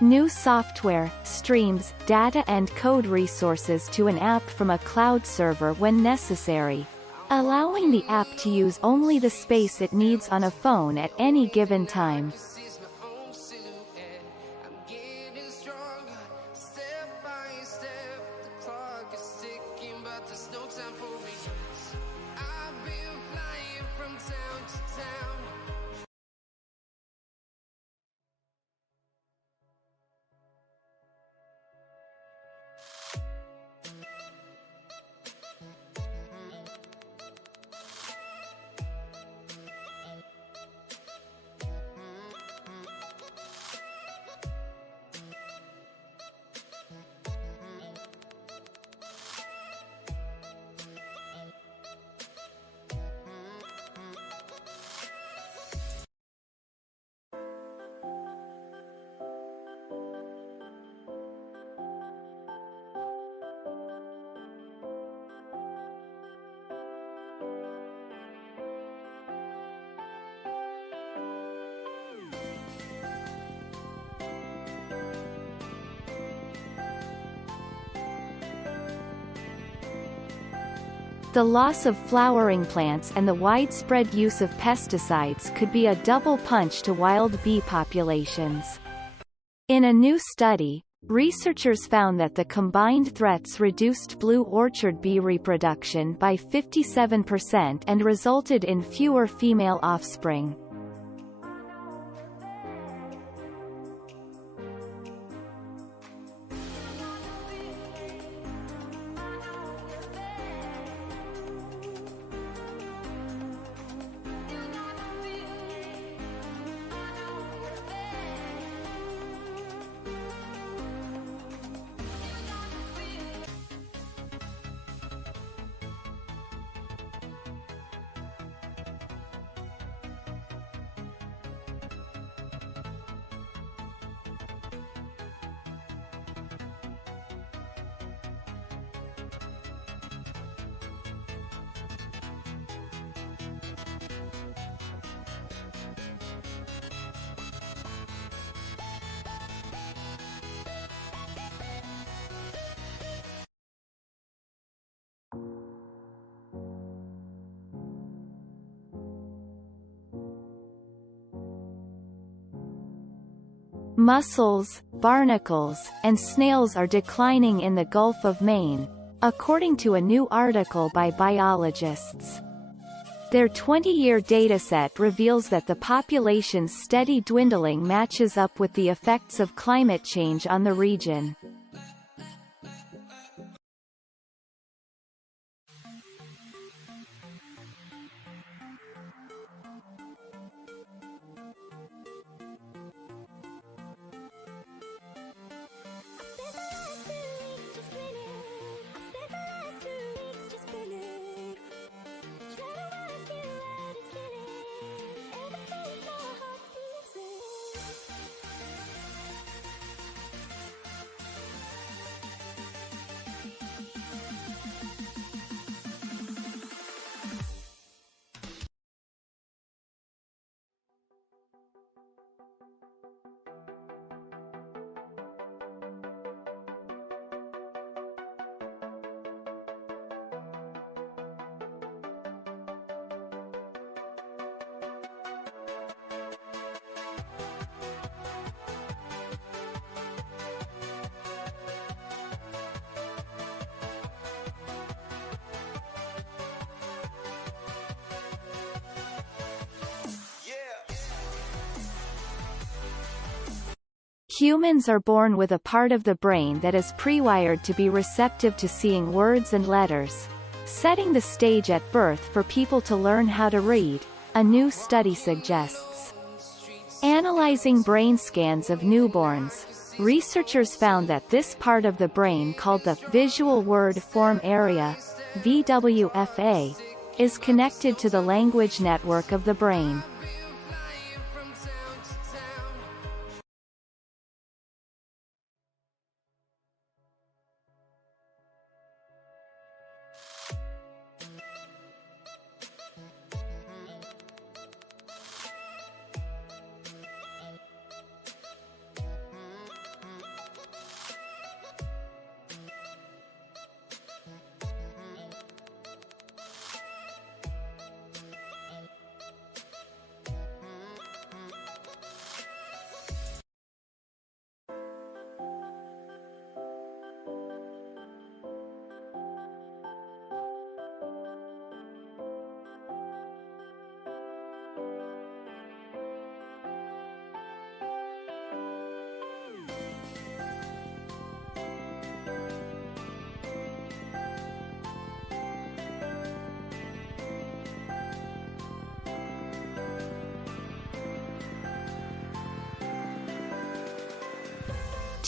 New software, streams, data and code resources to an app from a cloud server when necessary, allowing the app to use only the space it needs on a phone at any given time. Sees my own silhouette. I'm getting stronger, step by step. The clock is ticking, but there's no time for regrets. I've been flying from town to town. The loss of flowering plants and the widespread use of pesticides could be a double punch to wild bee populations. In a new study, researchers found that the combined threats reduced blue orchard bee reproduction by 57% and resulted in fewer female offspring. Mussels, barnacles, and snails are declining in the Gulf of Maine, according to a new article by biologists. Their 20-year dataset reveals that the population's steady dwindling matches up with the effects of climate change on the region. Humans are born with a part of the brain that is pre-wired to be receptive to seeing words and letters, setting the stage at birth for people to learn how to read, a new study suggests. Analyzing brain scans of newborns, researchers found that this part of the brain called the visual word form area, VWFA, is connected to the language network of the brain.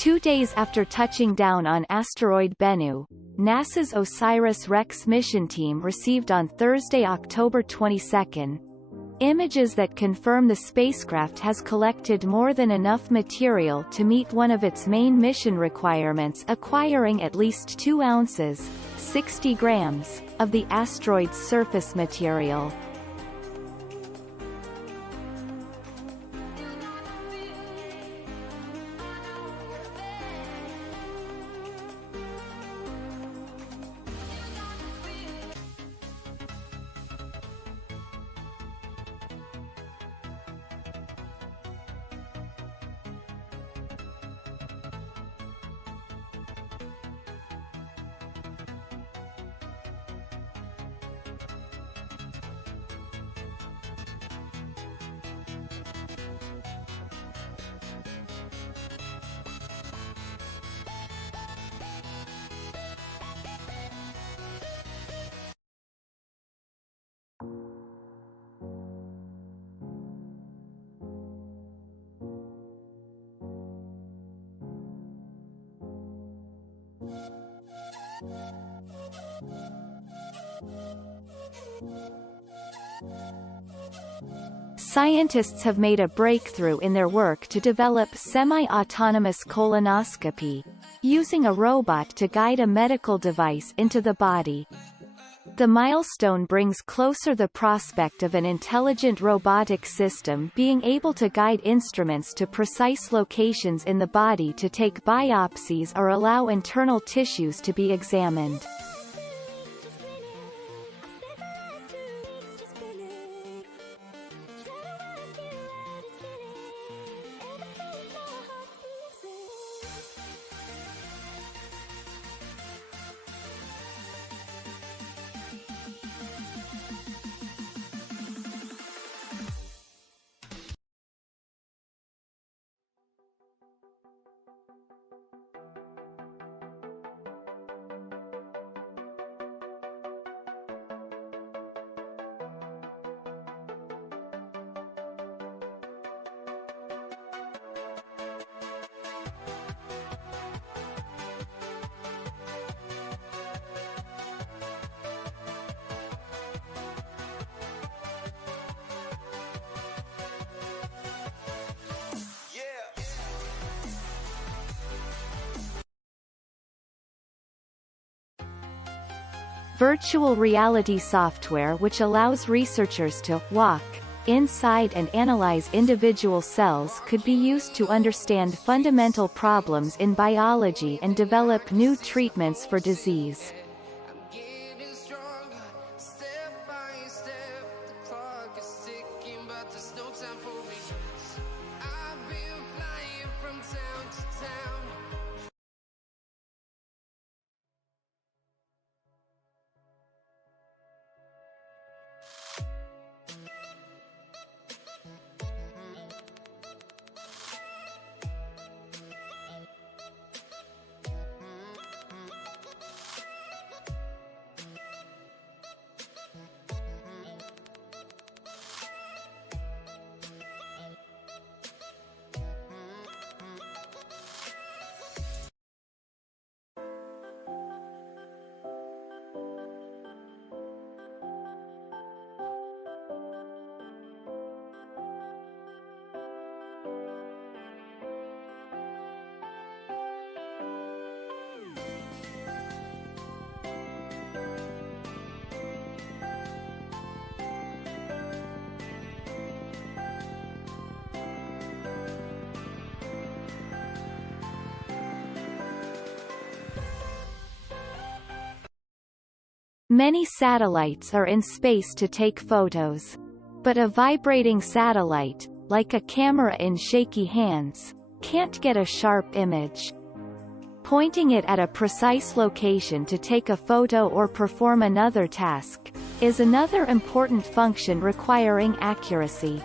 2 days after touching down on asteroid Bennu, NASA's OSIRIS-REx mission team received on Thursday, October 22, images that confirm the spacecraft has collected more than enough material to meet one of its main mission requirements, acquiring at least 2 ounces, 60 grams, of the asteroid's surface material. Scientists have made a breakthrough in their work to develop semi-autonomous colonoscopy, using a robot to guide a medical device into the body. The milestone brings closer the prospect of an intelligent robotic system being able to guide instruments to precise locations in the body to take biopsies or allow internal tissues to be examined. Virtual reality software which allows researchers to walk inside and analyze individual cells could be used to understand fundamental problems in biology and develop new treatments for disease. I'm getting stronger, step by step. The clock is ticking, but there's no time for regrets. I've been flying from town to town. Many satellites are in space to take photos. But a vibrating satellite, like a camera in shaky hands, can't get a sharp image. Pointing it at a precise location to take a photo or perform another task is another important function requiring accuracy.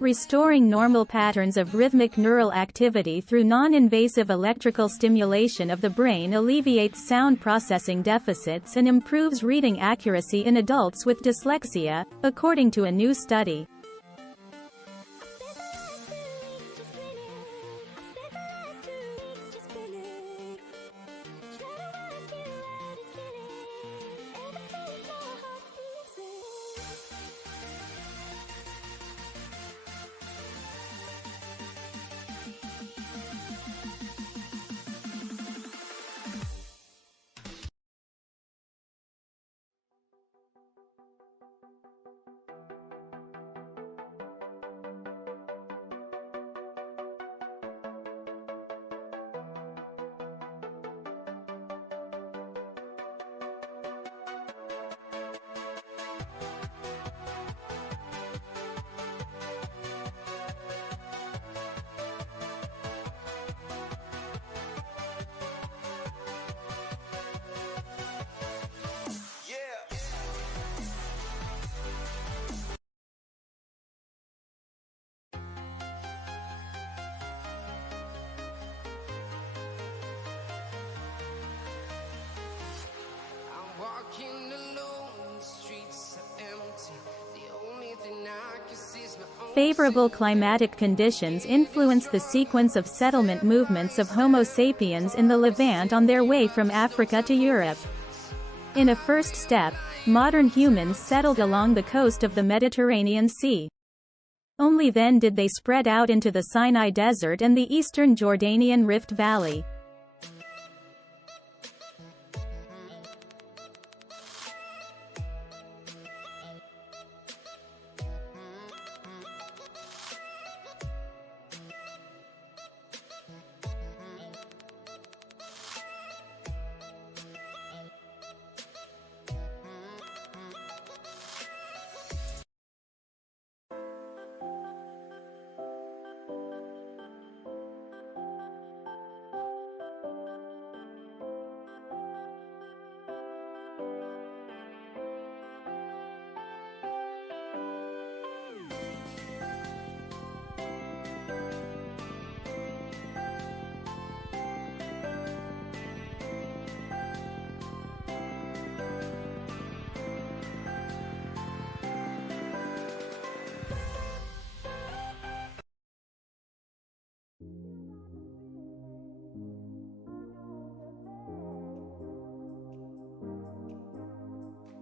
Restoring normal patterns of rhythmic neural activity through non-invasive electrical stimulation of the brain alleviates sound processing deficits and improves reading accuracy in adults with dyslexia, according to a new study. I'm walking alone, the streets are empty. The only thing I can see is my own Favorable climatic conditions influence the sequence of settlement movements of Homo sapiens in the Levant on their way from Africa to Europe. In a first step, modern humans settled along the coast of the Mediterranean Sea. Only then did they spread out into the Sinai Desert and the eastern Jordanian Rift Valley.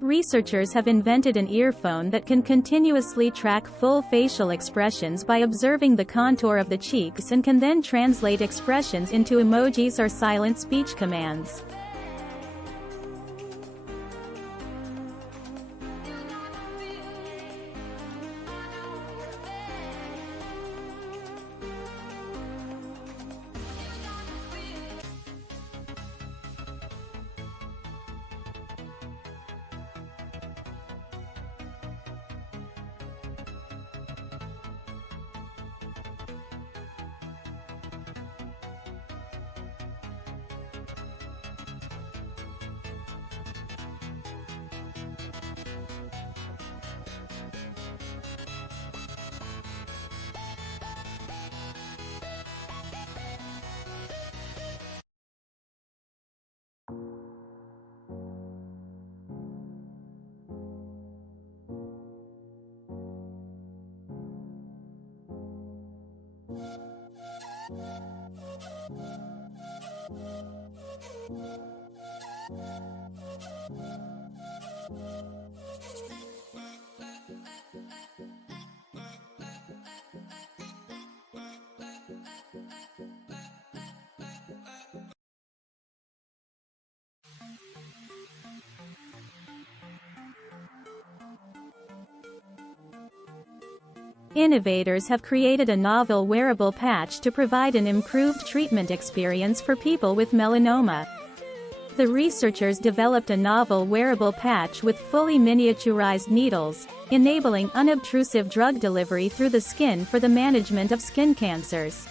Researchers have invented an earphone that can continuously track full facial expressions by observing the contour of the cheeks and can then translate expressions into emojis or silent speech commands. Innovators have created a novel wearable patch to provide an improved treatment experience for people with melanoma. The researchers developed a novel wearable patch with fully miniaturized needles, enabling unobtrusive drug delivery through the skin for the management of skin cancers.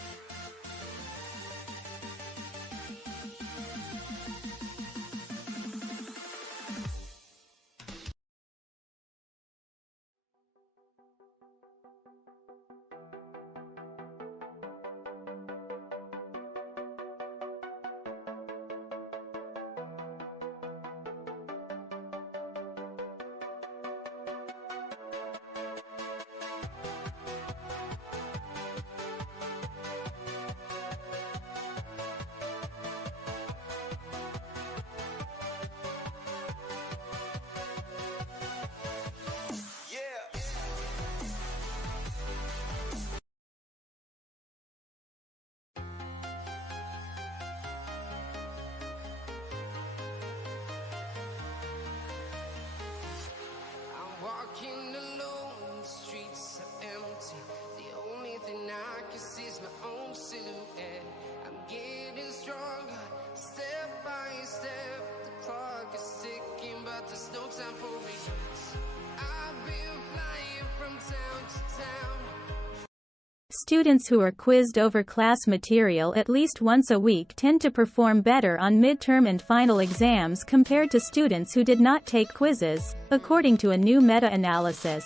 Students who are quizzed over class material at least once a week tend to perform better on midterm and final exams compared to students who did not take quizzes, according to a new meta-analysis.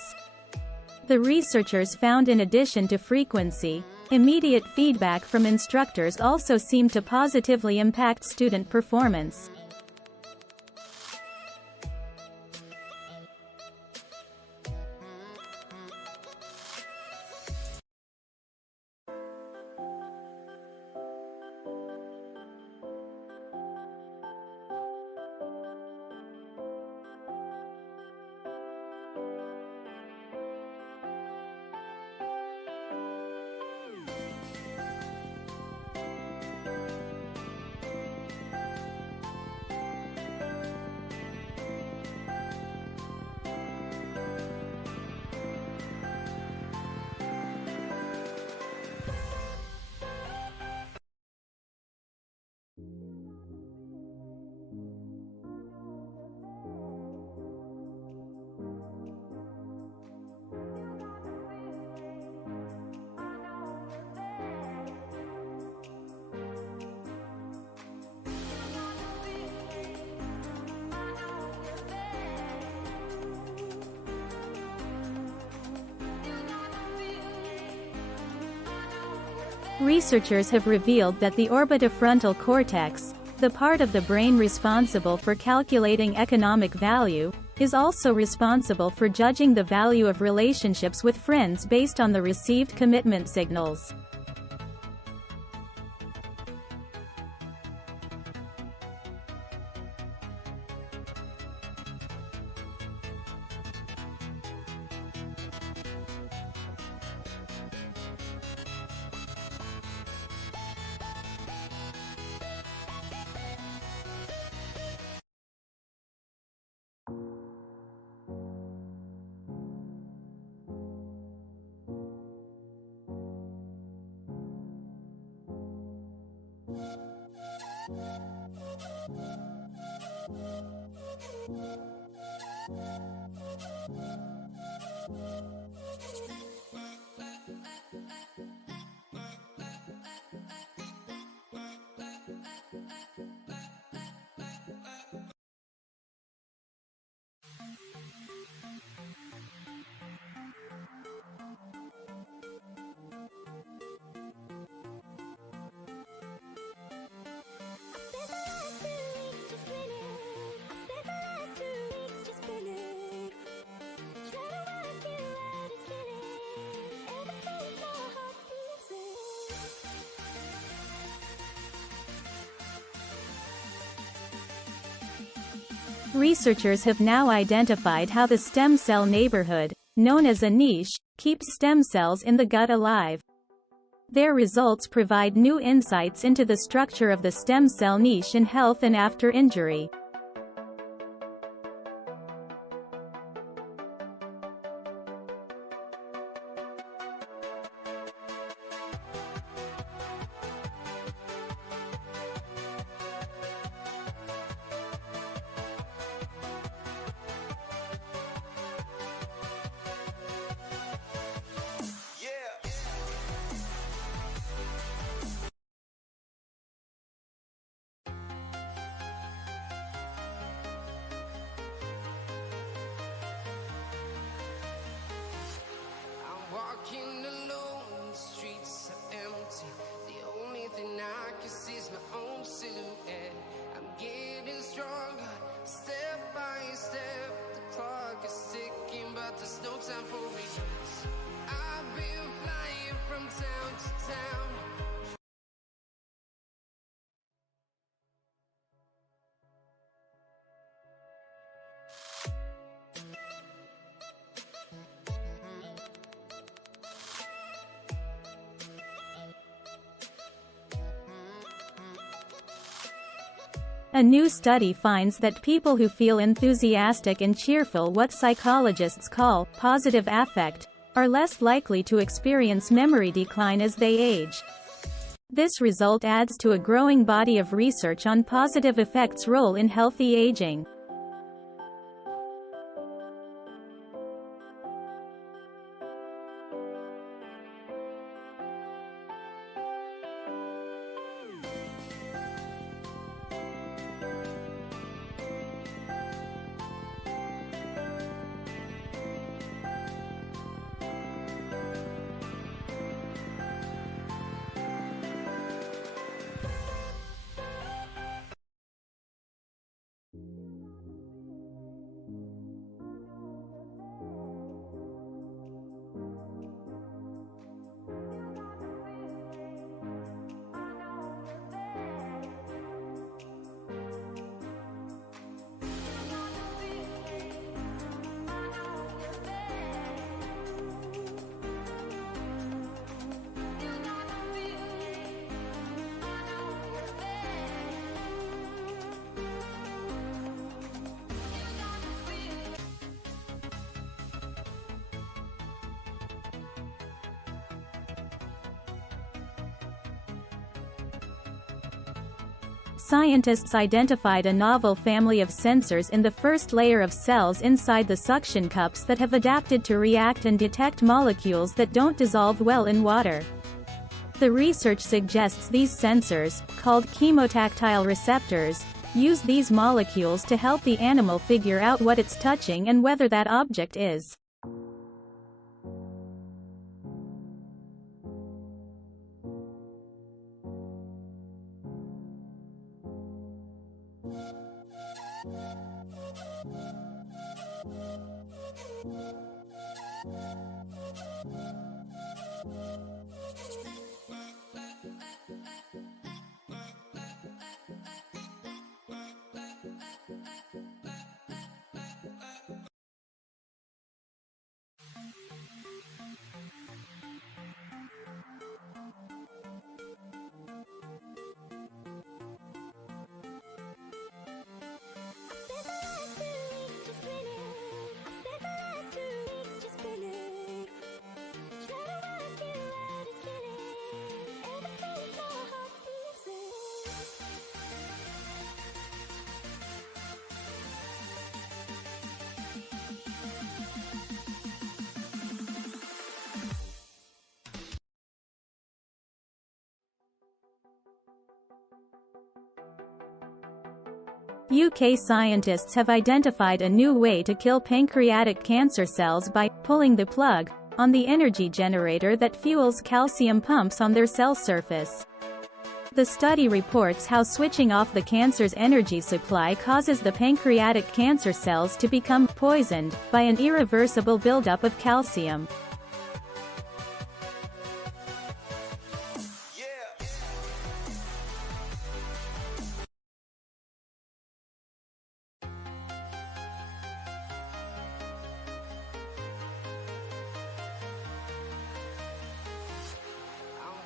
The researchers found in addition to frequency, immediate feedback from instructors also seemed to positively impact student performance. Researchers have revealed that the orbitofrontal cortex, the part of the brain responsible for calculating economic value, is also responsible for judging the value of relationships with friends based on the received commitment signals. Researchers have now identified how the stem cell neighborhood, known as a niche, keeps stem cells in the gut alive. Their results provide new insights into the structure of the stem cell niche in health and after injury. Walking alone, the streets are empty. The only thing I can see is my own silhouette. I'm getting stronger, step by step. The clock is ticking, but there's no time for regrets. I've been flying from town to town. A new study finds that people who feel enthusiastic and cheerful, what psychologists call positive affect, are less likely to experience memory decline as they age. This result adds to a growing body of research on positive affect's role in healthy aging. scientists identified a novel family of sensors in the first layer of cells inside the suction cups that have adapted to react and detect molecules that don't dissolve well in water. The research suggests these sensors, called chemotactile receptors, use these molecules to help the animal figure out what it's touching and whether that object is. UK scientists have identified a new way to kill pancreatic cancer cells by pulling the plug on the energy generator that fuels calcium pumps on their cell surface. The study reports how switching off the cancer's energy supply causes the pancreatic cancer cells to become poisoned by an irreversible buildup of calcium.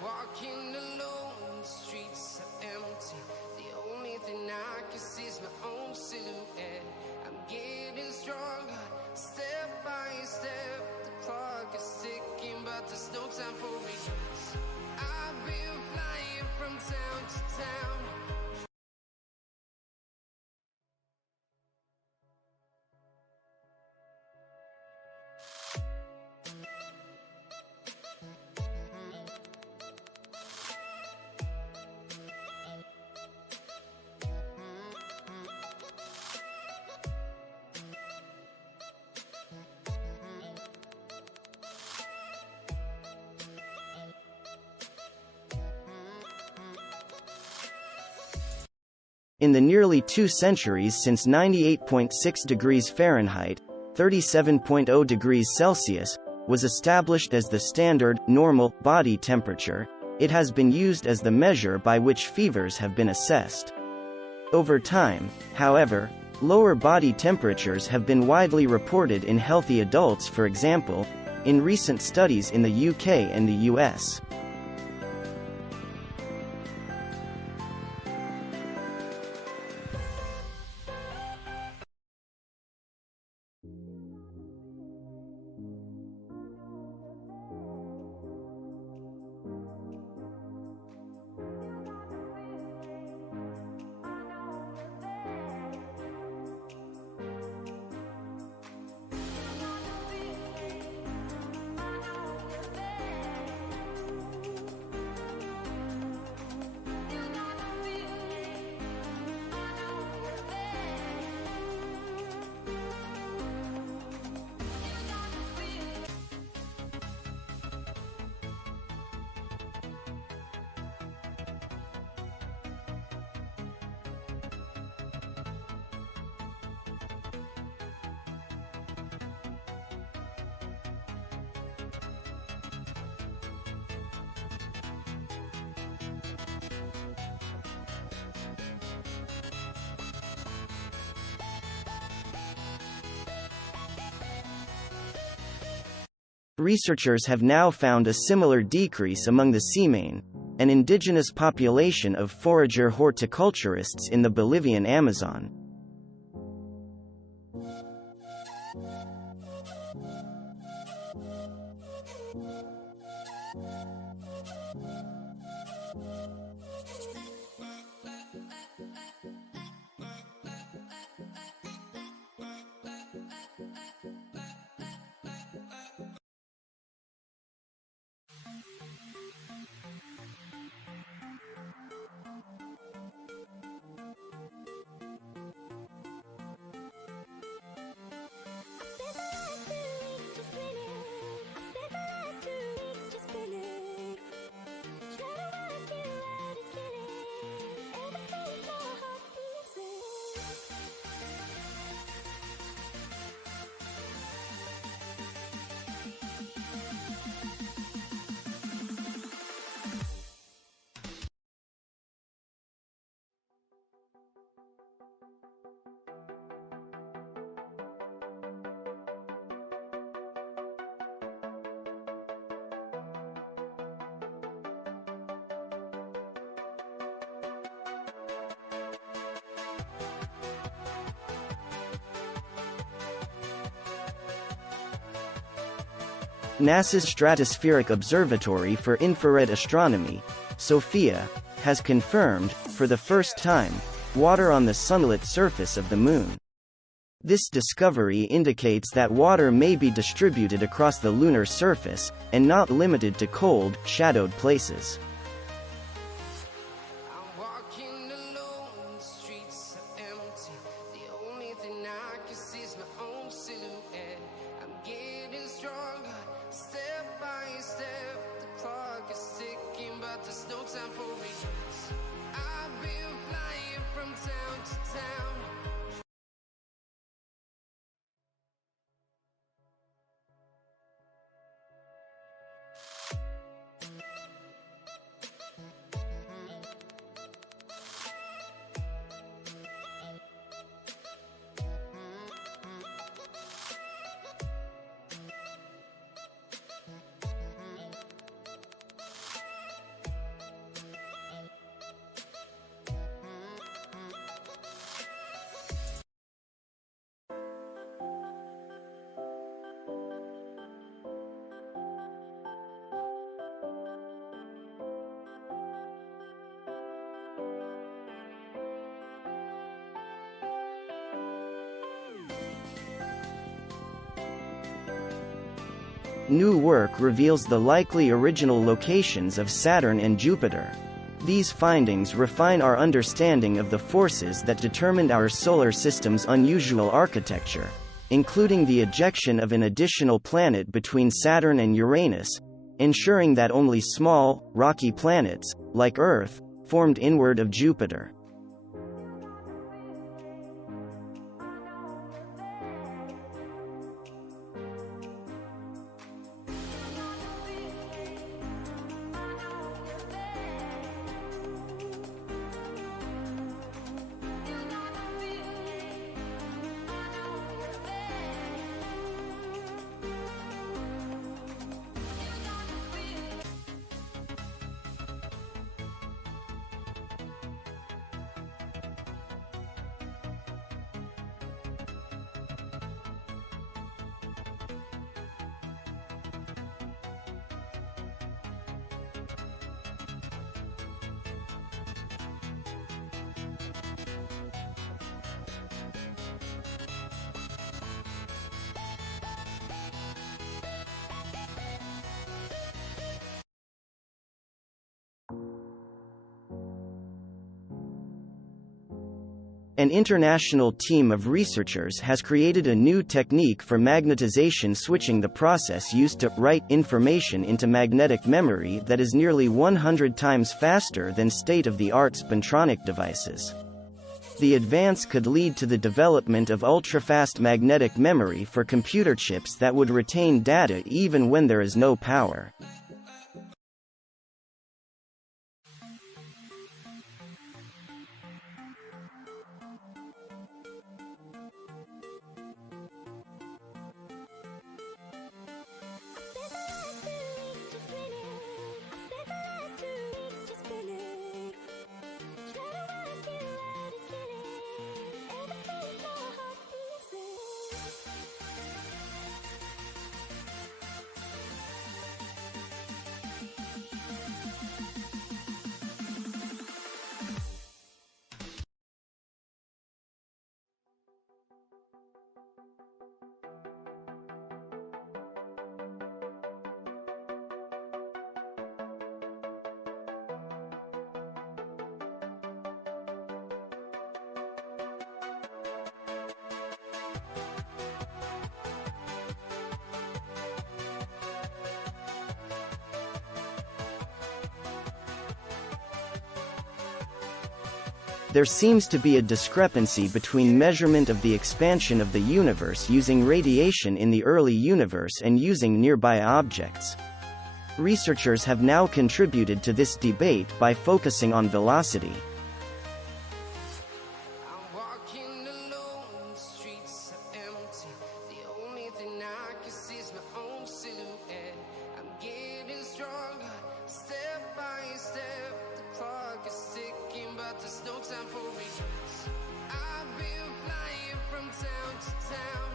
Walking alone, the streets are empty. The only thing I can see is my own silhouette. I'm getting stronger, step by step. The clock is ticking, but there's no time for regrets. I've been flying from town to town. In the nearly 2 centuries since 98.6 degrees Fahrenheit, 37.0 degrees Celsius, was established as the standard, normal, body temperature, it has been used as the measure by which fevers have been assessed. Over time, however, lower body temperatures have been widely reported in healthy adults, for example, in recent studies in the UK and the US. Researchers have now found a similar decrease among the Cimane, an indigenous population of forager horticulturists in the Bolivian Amazon. NASA's Stratospheric Observatory for Infrared Astronomy, SOFIA, has confirmed, for the first time, water on the sunlit surface of the Moon. This discovery indicates that water may be distributed across the lunar surface, and not limited to cold, shadowed places. I'm walking alone, the streets are empty. The only thing I can see is my own silhouette. I'm getting stronger, step by step. The clock is ticking, but there's no time for regrets. I've been flying from town to town. New work reveals the likely original locations of Saturn and Jupiter. These findings refine our understanding of the forces that determined our solar system's unusual architecture, including the ejection of an additional planet between Saturn and Uranus, ensuring that only small, rocky planets, like Earth, formed inward of Jupiter. An international team of researchers has created a new technique for magnetization, switching the process used to write information into magnetic memory that is nearly 100 times faster than state-of-the-art spintronic devices. The advance could lead to the development of ultra-fast magnetic memory for computer chips that would retain data even when there is no power. There seems to be a discrepancy between measurement of the expansion of the universe using radiation in the early universe and using nearby objects. Researchers have now contributed to this debate by focusing on velocity. I'm walking alone, the streets are empty. The only thing I can see is my own silhouette. I'm getting stronger, step by step. The clock is ticking, but there's no time for regrets. I've been flying from town to town.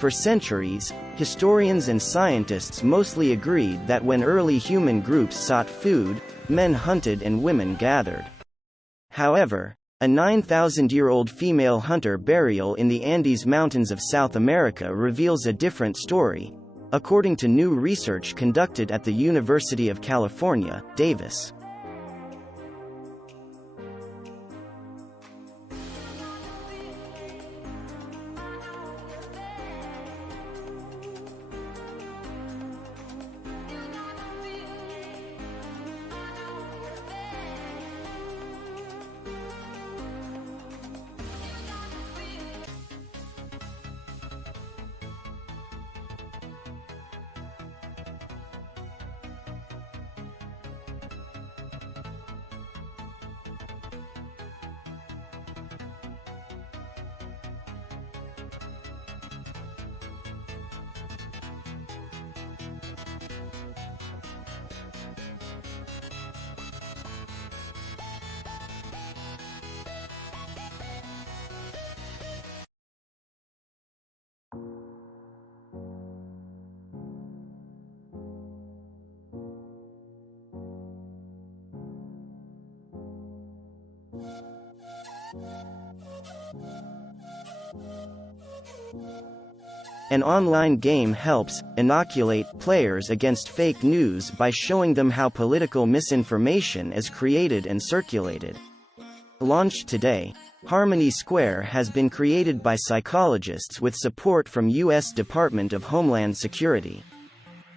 For centuries, historians and scientists mostly agreed that when early human groups sought food, men hunted and women gathered. However, a 9,000-year-old female hunter burial in the Andes Mountains of South America reveals a different story, according to new research conducted at the University of California, Davis. An online game helps inoculate players against fake news by showing them how political misinformation is created and circulated. Launched today, Harmony Square has been created by psychologists with support from U.S. Department of Homeland Security.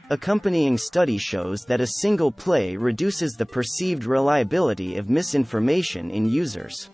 Accompanying study shows that a single play reduces the perceived reliability of misinformation in users.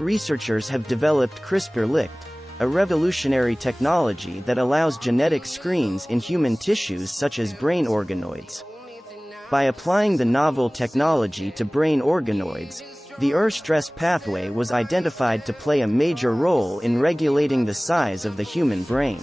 Researchers have developed CRISPR-Lict, a revolutionary technology that allows genetic screens in human tissues such as brain organoids. By applying the novel technology to brain organoids, the stress pathway was identified to play a major role in regulating the size of the human brain.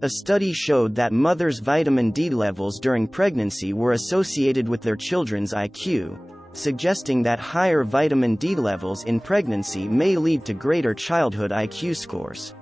A study showed that mothers' vitamin D levels during pregnancy were associated with their children's IQ, suggesting that higher vitamin D levels in pregnancy may lead to greater childhood IQ scores.